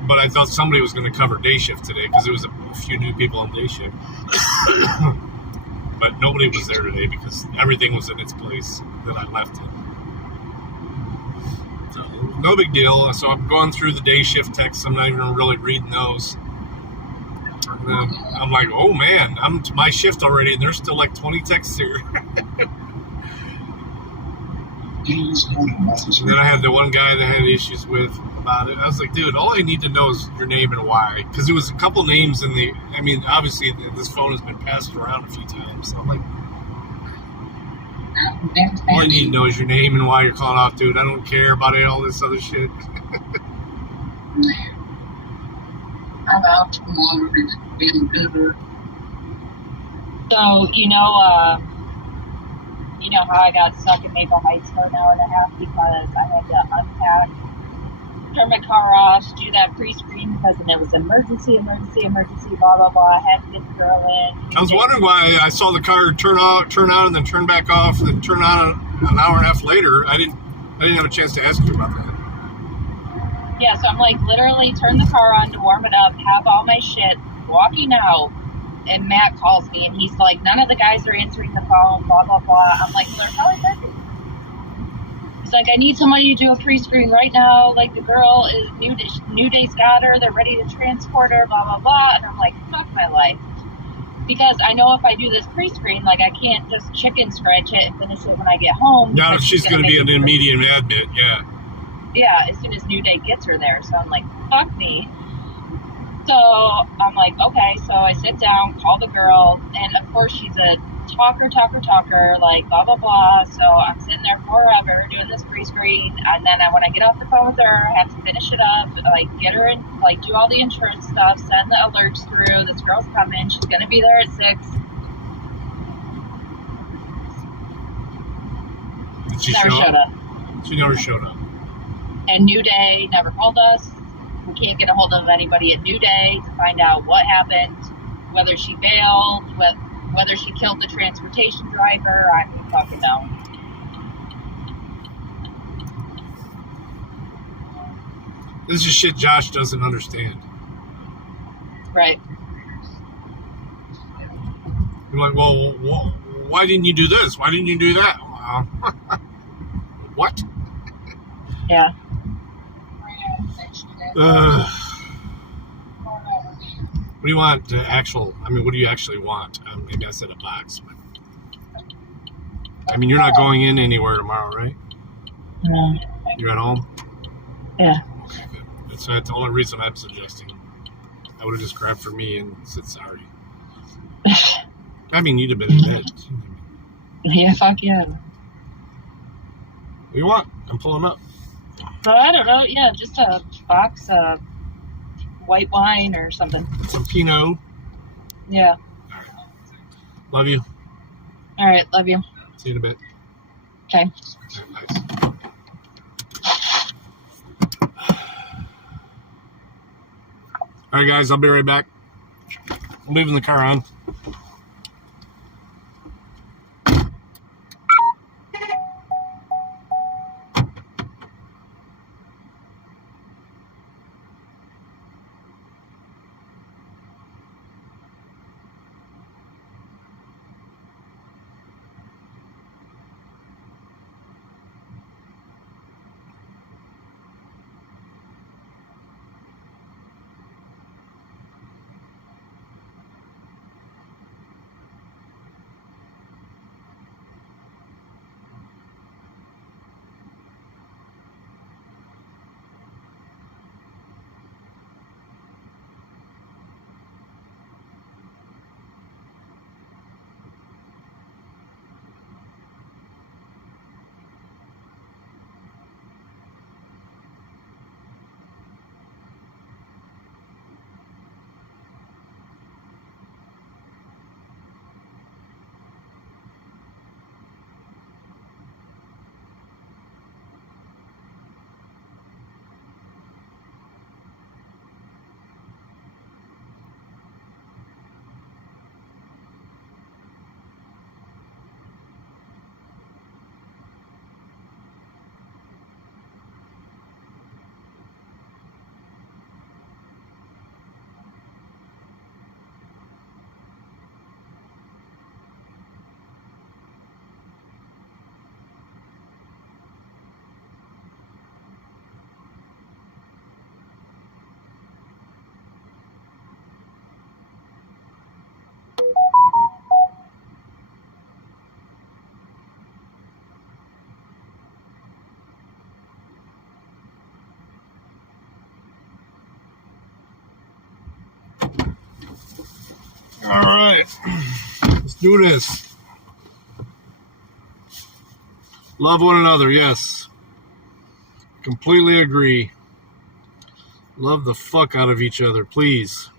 but I thought somebody was going to cover day shift today because there was a few new people on day shift. but nobody was there today because everything was in its place that I left it. So, no big deal. So I'm going through the day shift texts. I'm not even really reading those. And then I'm like, oh man, I'm to my shift already, and there's still like 20 texts here. And then I had the one guy that I had issues with about it. I was like, dude, all I need to know is your name and why. Because there was a couple names in the, I mean, obviously this phone has been passed around a few times. So I'm like, all I need to know is your name and why you're calling off, dude. I don't care about all this other shit. I'm out tomorrow. It's better. So, you know how I got stuck in Maple Heights for an hour and a half because I had to unpack, turn my car off, do that pre-screen because it was emergency, blah, blah, blah. I had to get the girl in. I was wondering why I saw the car turn out, and then turn back off, and then turn on an hour and a half later. I didn't have a chance to ask you about that. Yeah, so I'm like literally turn the car on to warm it up, have all my shit, walking out, and Matt calls me and he's like, none of the guys are answering the phone, blah, blah, blah. I'm like, well, they're probably busy. He's like, I need somebody to do a pre-screen right now. Like, the girl is New Day's got her. They're ready to transport her, blah, blah, blah. And I'm like, fuck my life. Because I know if I do this pre-screen, like, I can't just chicken scratch it and finish it when I get home. Now she's going to be an immediate admit, yeah. Yeah, as soon as New Day gets her there. So I'm like, fuck me. So I'm like, okay. So I sit down, call the girl, and of course she's a talker, like blah, blah, blah. So I'm sitting there forever doing this pre-screen. And then when I get off the phone with her, I have to finish it up, like get her in, like do all the insurance stuff, send the alerts through. This girl's coming. She's going to be there at 6. Did she never showed up. She never showed up. And New Day never called us. We can't get a hold of anybody at New Day to find out what happened, whether she bailed, whether she killed the transportation driver. I don't fucking know. This is shit Josh doesn't understand. Right. You're like, well, why didn't you do this? Why didn't you do that? What? Yeah. What do you want? What do you actually want? Maybe I said a box, but I mean, you're not going in anywhere tomorrow, right? No. You're at home? Yeah. Okay, good. That's the only reason I'm suggesting. I would have just grabbed for me and said sorry. I mean, you'd have been in bed. Yeah, fuck yeah. What do you want? I'm pulling up. So I don't know. Yeah, just a box of white wine or something. Some Pinot. Yeah. Love you. All right. Love you. See you in a bit. Okay. Nice. All right, guys. I'll be right back. I'm leaving the car on. All right. Let's do this. Love one another, yes. Completely agree. Love the fuck out of each other, please.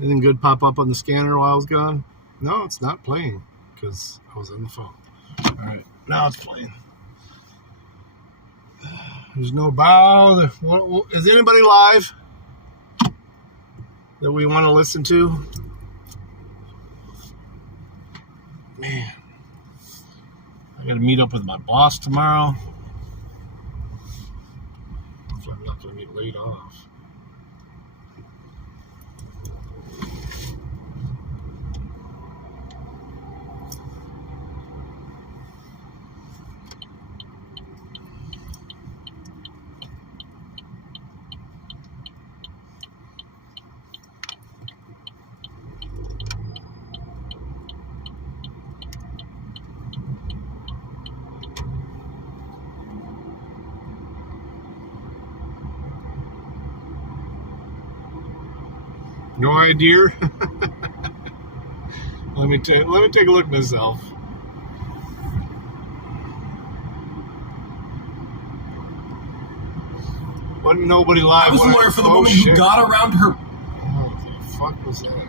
Anything good pop up on the scanner while I was gone? No, it's not playing because I was on the phone. All right, now it's playing. There's no bow. Is anybody live that we want to listen to? Man, I got to meet up with my boss tomorrow. Hopefully I'm not going to get laid off. No idea. Let me take a look myself. Wasn't nobody live. I was a lawyer for the woman who got around her. What the fuck was that?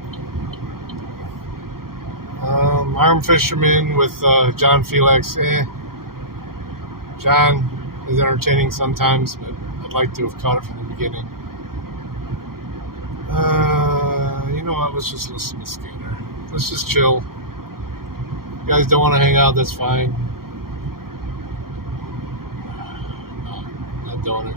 Arm Fisherman with John Felix. John is entertaining sometimes, but I'd like to have caught it from the beginning. You know what? Let's just listen to Skater. Let's just chill. You guys don't want to hang out, that's fine. No, not doing it.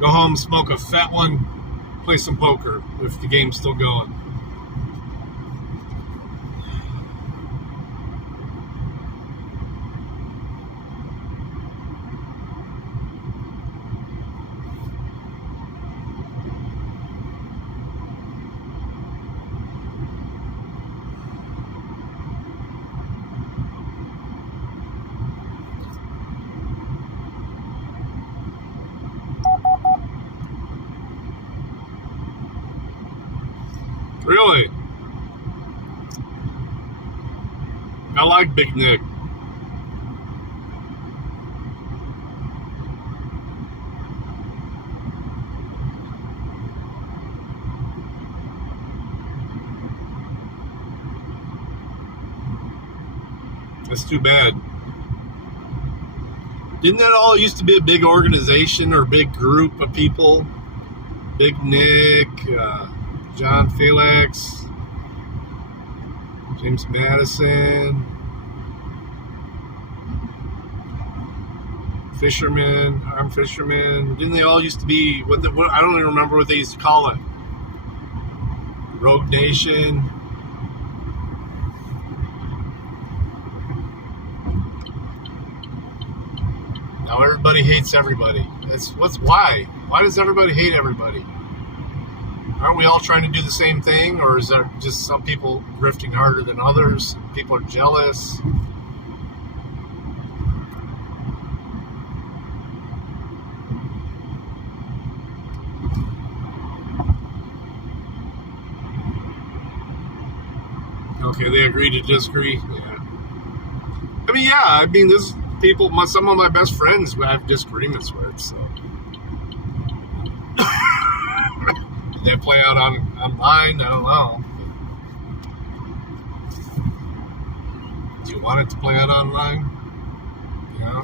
Go home, smoke a fat one, play some poker if the game's still going. Really? I like Big Nick. That's too bad. Didn't that all used to be a big organization or big group of people? Big Nick, John Felix, James Madison, Fisherman, Arm Fisherman. Didn't they all used to be, what I don't even remember what they used to call it. Rogue Nation. Now everybody hates everybody. Why? Why does everybody hate everybody? Aren't we all trying to do the same thing, or is there just some people grifting harder than others? People are jealous. Okay, they agree to disagree. Yeah. I mean, there's people. Some of my best friends I have disagreements with. So. They play out online, I don't know. Do you want it to play out online? Yeah.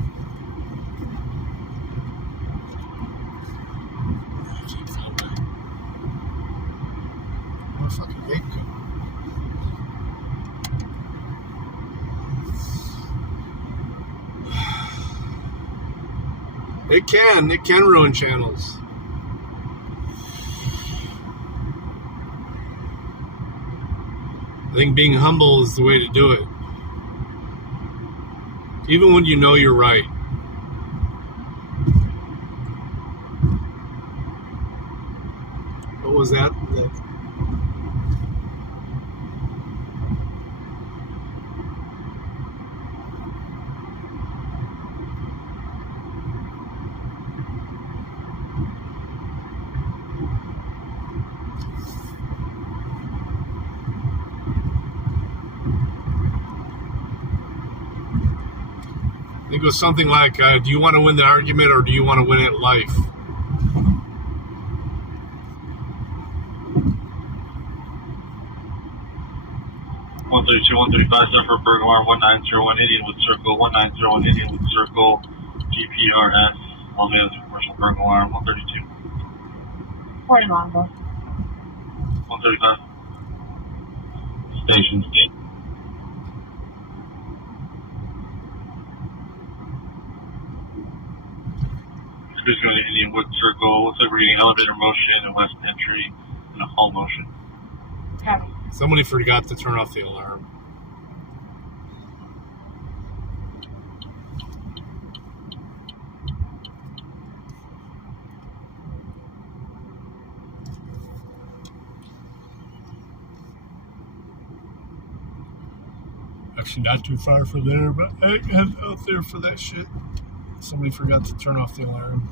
I can't find my fucking vape gun. It can ruin channels. think being humble is the way to do it. Even when you know you're right. What was that? I think it was something like, do you want to win the argument or do you want to win at life? For Burger Alarm 1901 Indianwood Circle, 1901 Indianwood Circle, GPRS, all the other commercial Burger Alarm 132. Morning, Longbow. 135. Station Gate. Cruise going to Indianwood Circle. Looks like we're getting elevator motion and west entry and a hall motion. Okay. Somebody forgot to turn off the alarm. Actually, not too far from there, but I head out there for that shit. Somebody forgot to turn off the alarm.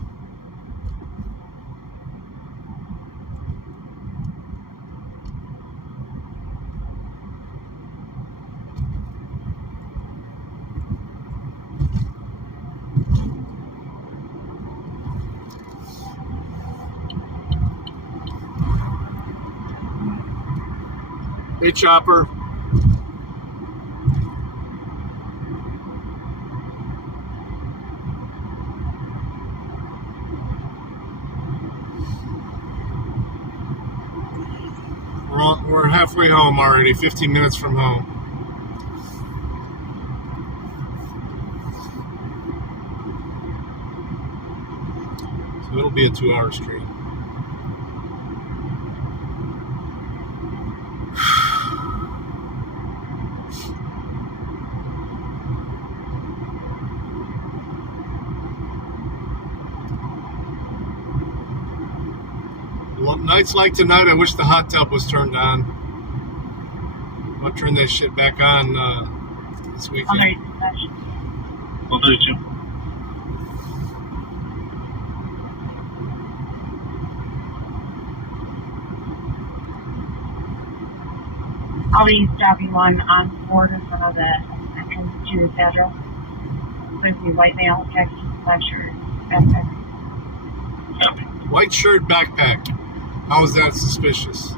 Hey, Chopper. We're halfway home already, 15 minutes from home. So it'll be a 2-hour stream. Well, nights like tonight, I wish the hot tub was turned on. I'm gonna turn that shit back on this weekend. 132. I'll be stopping one on board in front of the entrance to Federal. With the white male, text, black shirt, backpack. White shirt, backpack. How is that suspicious?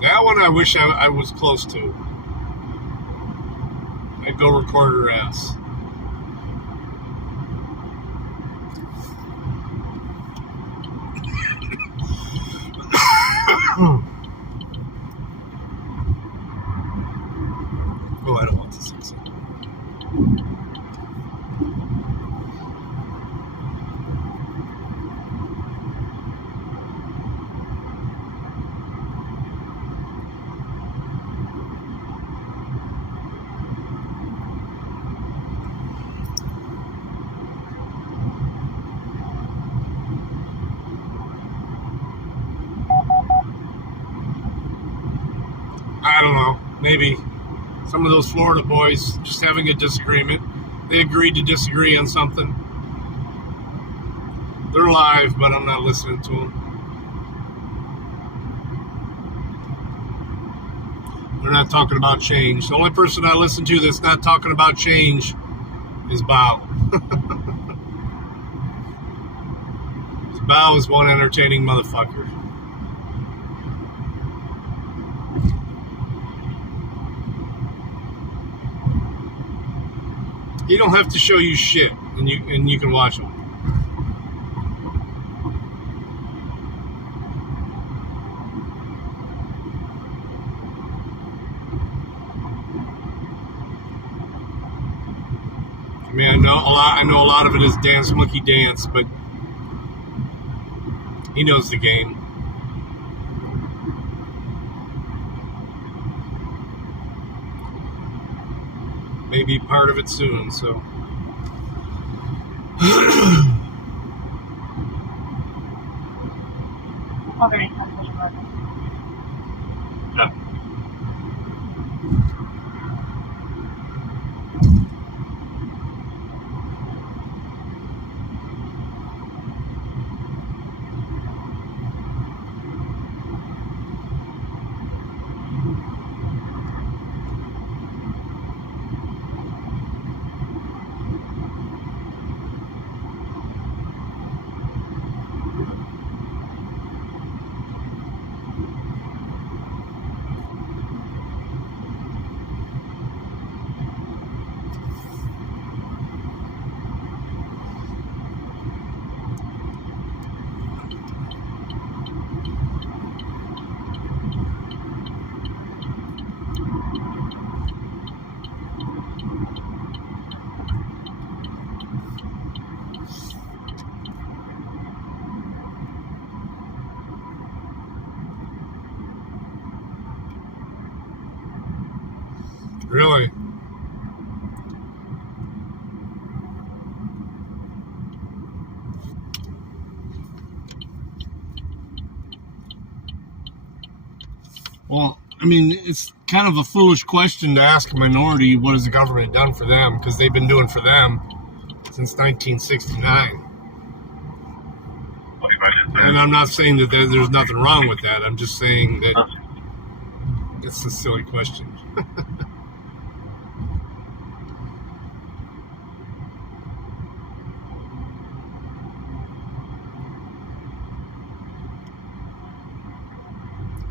That one I wish I was close to. I'd go record her ass. Oh, I don't want to see something. I don't know. Maybe some of those Florida boys just having a disagreement. They agreed to disagree on something. They're live, but I'm not listening to them. They're not talking about change. The only person I listen to that's not talking about change is Bao. Bao is one entertaining motherfucker. He don't have to show you shit, and you can watch him. I mean, I know a lot of it is dance monkey dance, but he knows the game. may be part of it soon. So. Okay. Yeah. Really? Well, I mean, it's kind of a foolish question to ask a minority, what has the government done for them? Because they've been doing for them since 1969. And I'm not saying that there's nothing wrong with that. I'm just saying that it's a silly question.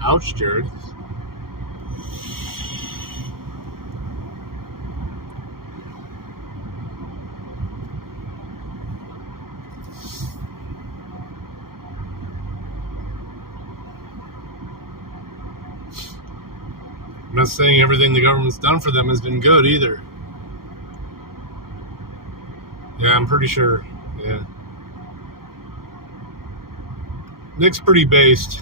Ouch, Jared. I'm not saying everything the government's done for them has been good either. Yeah, I'm pretty sure. Yeah. Nick's pretty based.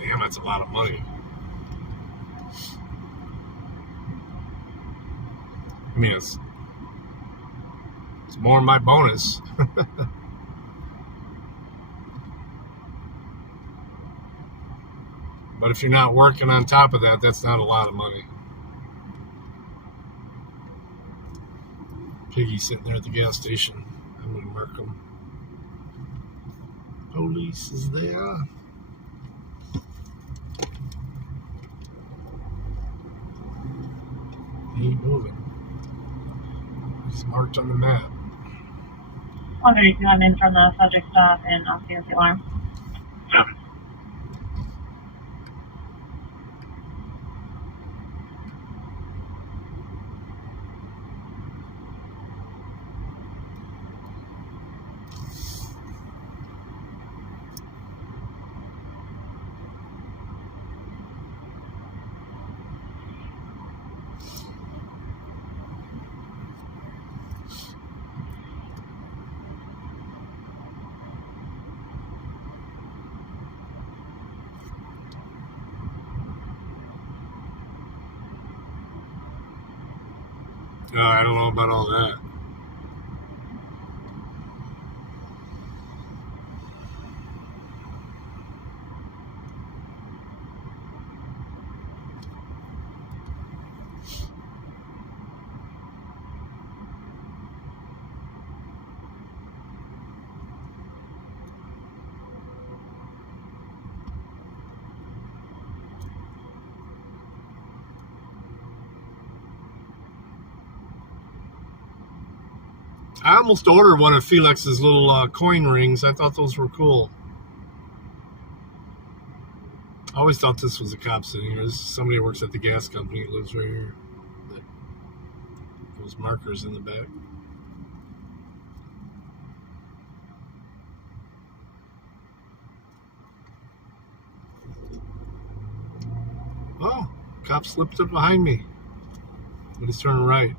Damn, that's a lot of money. I mean, it's more than my bonus. But if you're not working on top of that, that's not a lot of money. Piggy sitting there at the gas station. I'm going to mark him. Police is there. He ain't moving. He's marked on the map. Wonder if you have in from the subject stop and off the alarm. I don't know about all that. I almost ordered one of Felix's little coin rings. I thought those were cool. I always thought this was a cop sitting here. This is somebody who works at the gas company who lives right here. Those markers in the back. cop slipped up behind me. But he's turning right.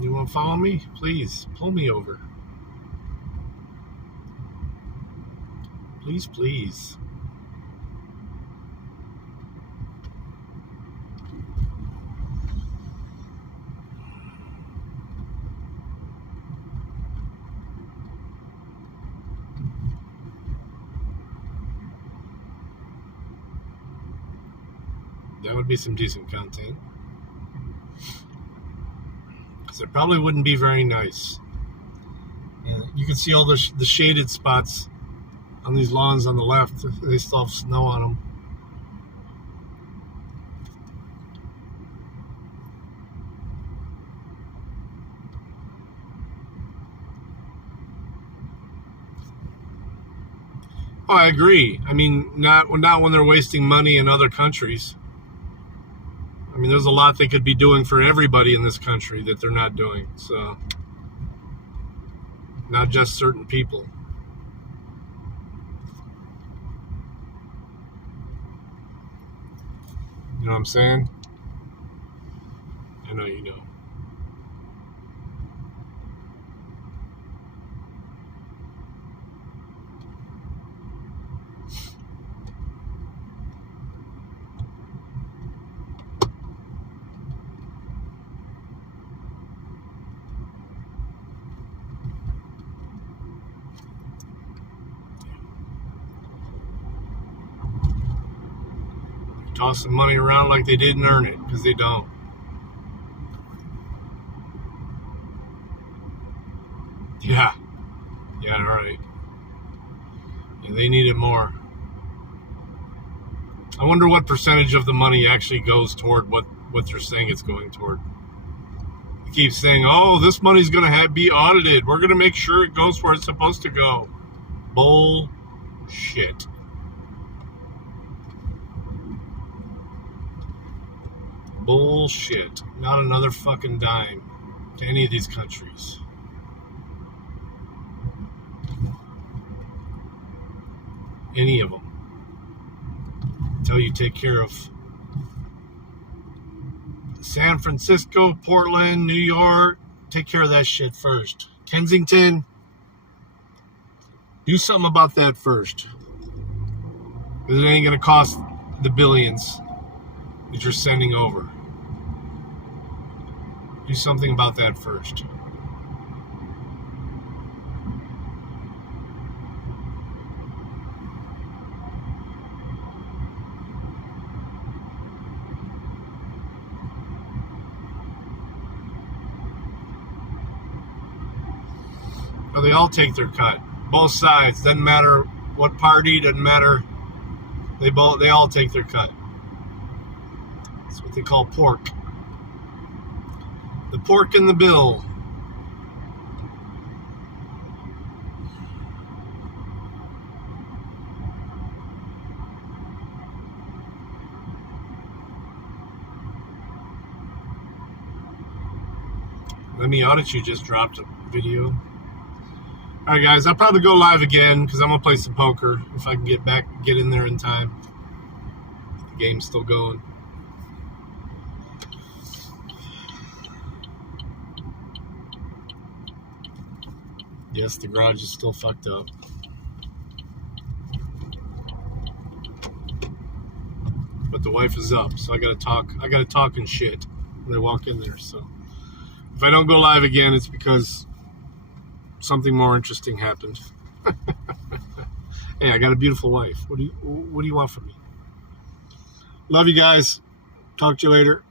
You want to follow me? Please, pull me over. Please, please. That would be some decent content. Because it probably wouldn't be very nice. And you can see all the shaded spots on these lawns on the left. They still have snow on them. Oh, I agree. I mean, not when they're wasting money in other countries. I mean, there's a lot they could be doing for everybody in this country that they're not doing. So, not just certain people. You know what I'm saying? I know you know. Tossing money around like they didn't earn it, because they don't. Yeah, right. Yeah, they need it more. I wonder what percentage of the money actually goes toward what they're saying it's going toward. They keep saying, oh, this money's going to be audited. We're going to make sure it goes where it's supposed to go. Bullshit. Bullshit. Not another fucking dime to any of these countries. Any of them. Until you take care of San Francisco, Portland, New York. Take care of that shit first. Kensington. Do something about that first. Because it ain't going to cost the billions that you're sending over. Do something about that first. Well, they all take their cut. Both sides. Doesn't matter what party, doesn't matter. They all take their cut. That's what they call pork. The pork in the bill. Let Me Audit You just dropped a video. Alright guys, I'll probably go live again because I'm going to play some poker if I can get in there in time. The game's still going. Yes, the garage is still fucked up. But the wife is up, so I gotta talk and shit when I walk in there. So if I don't go live again, it's because something more interesting happened. Hey, I got a beautiful wife. What do you want from me? Love you guys. Talk to you later.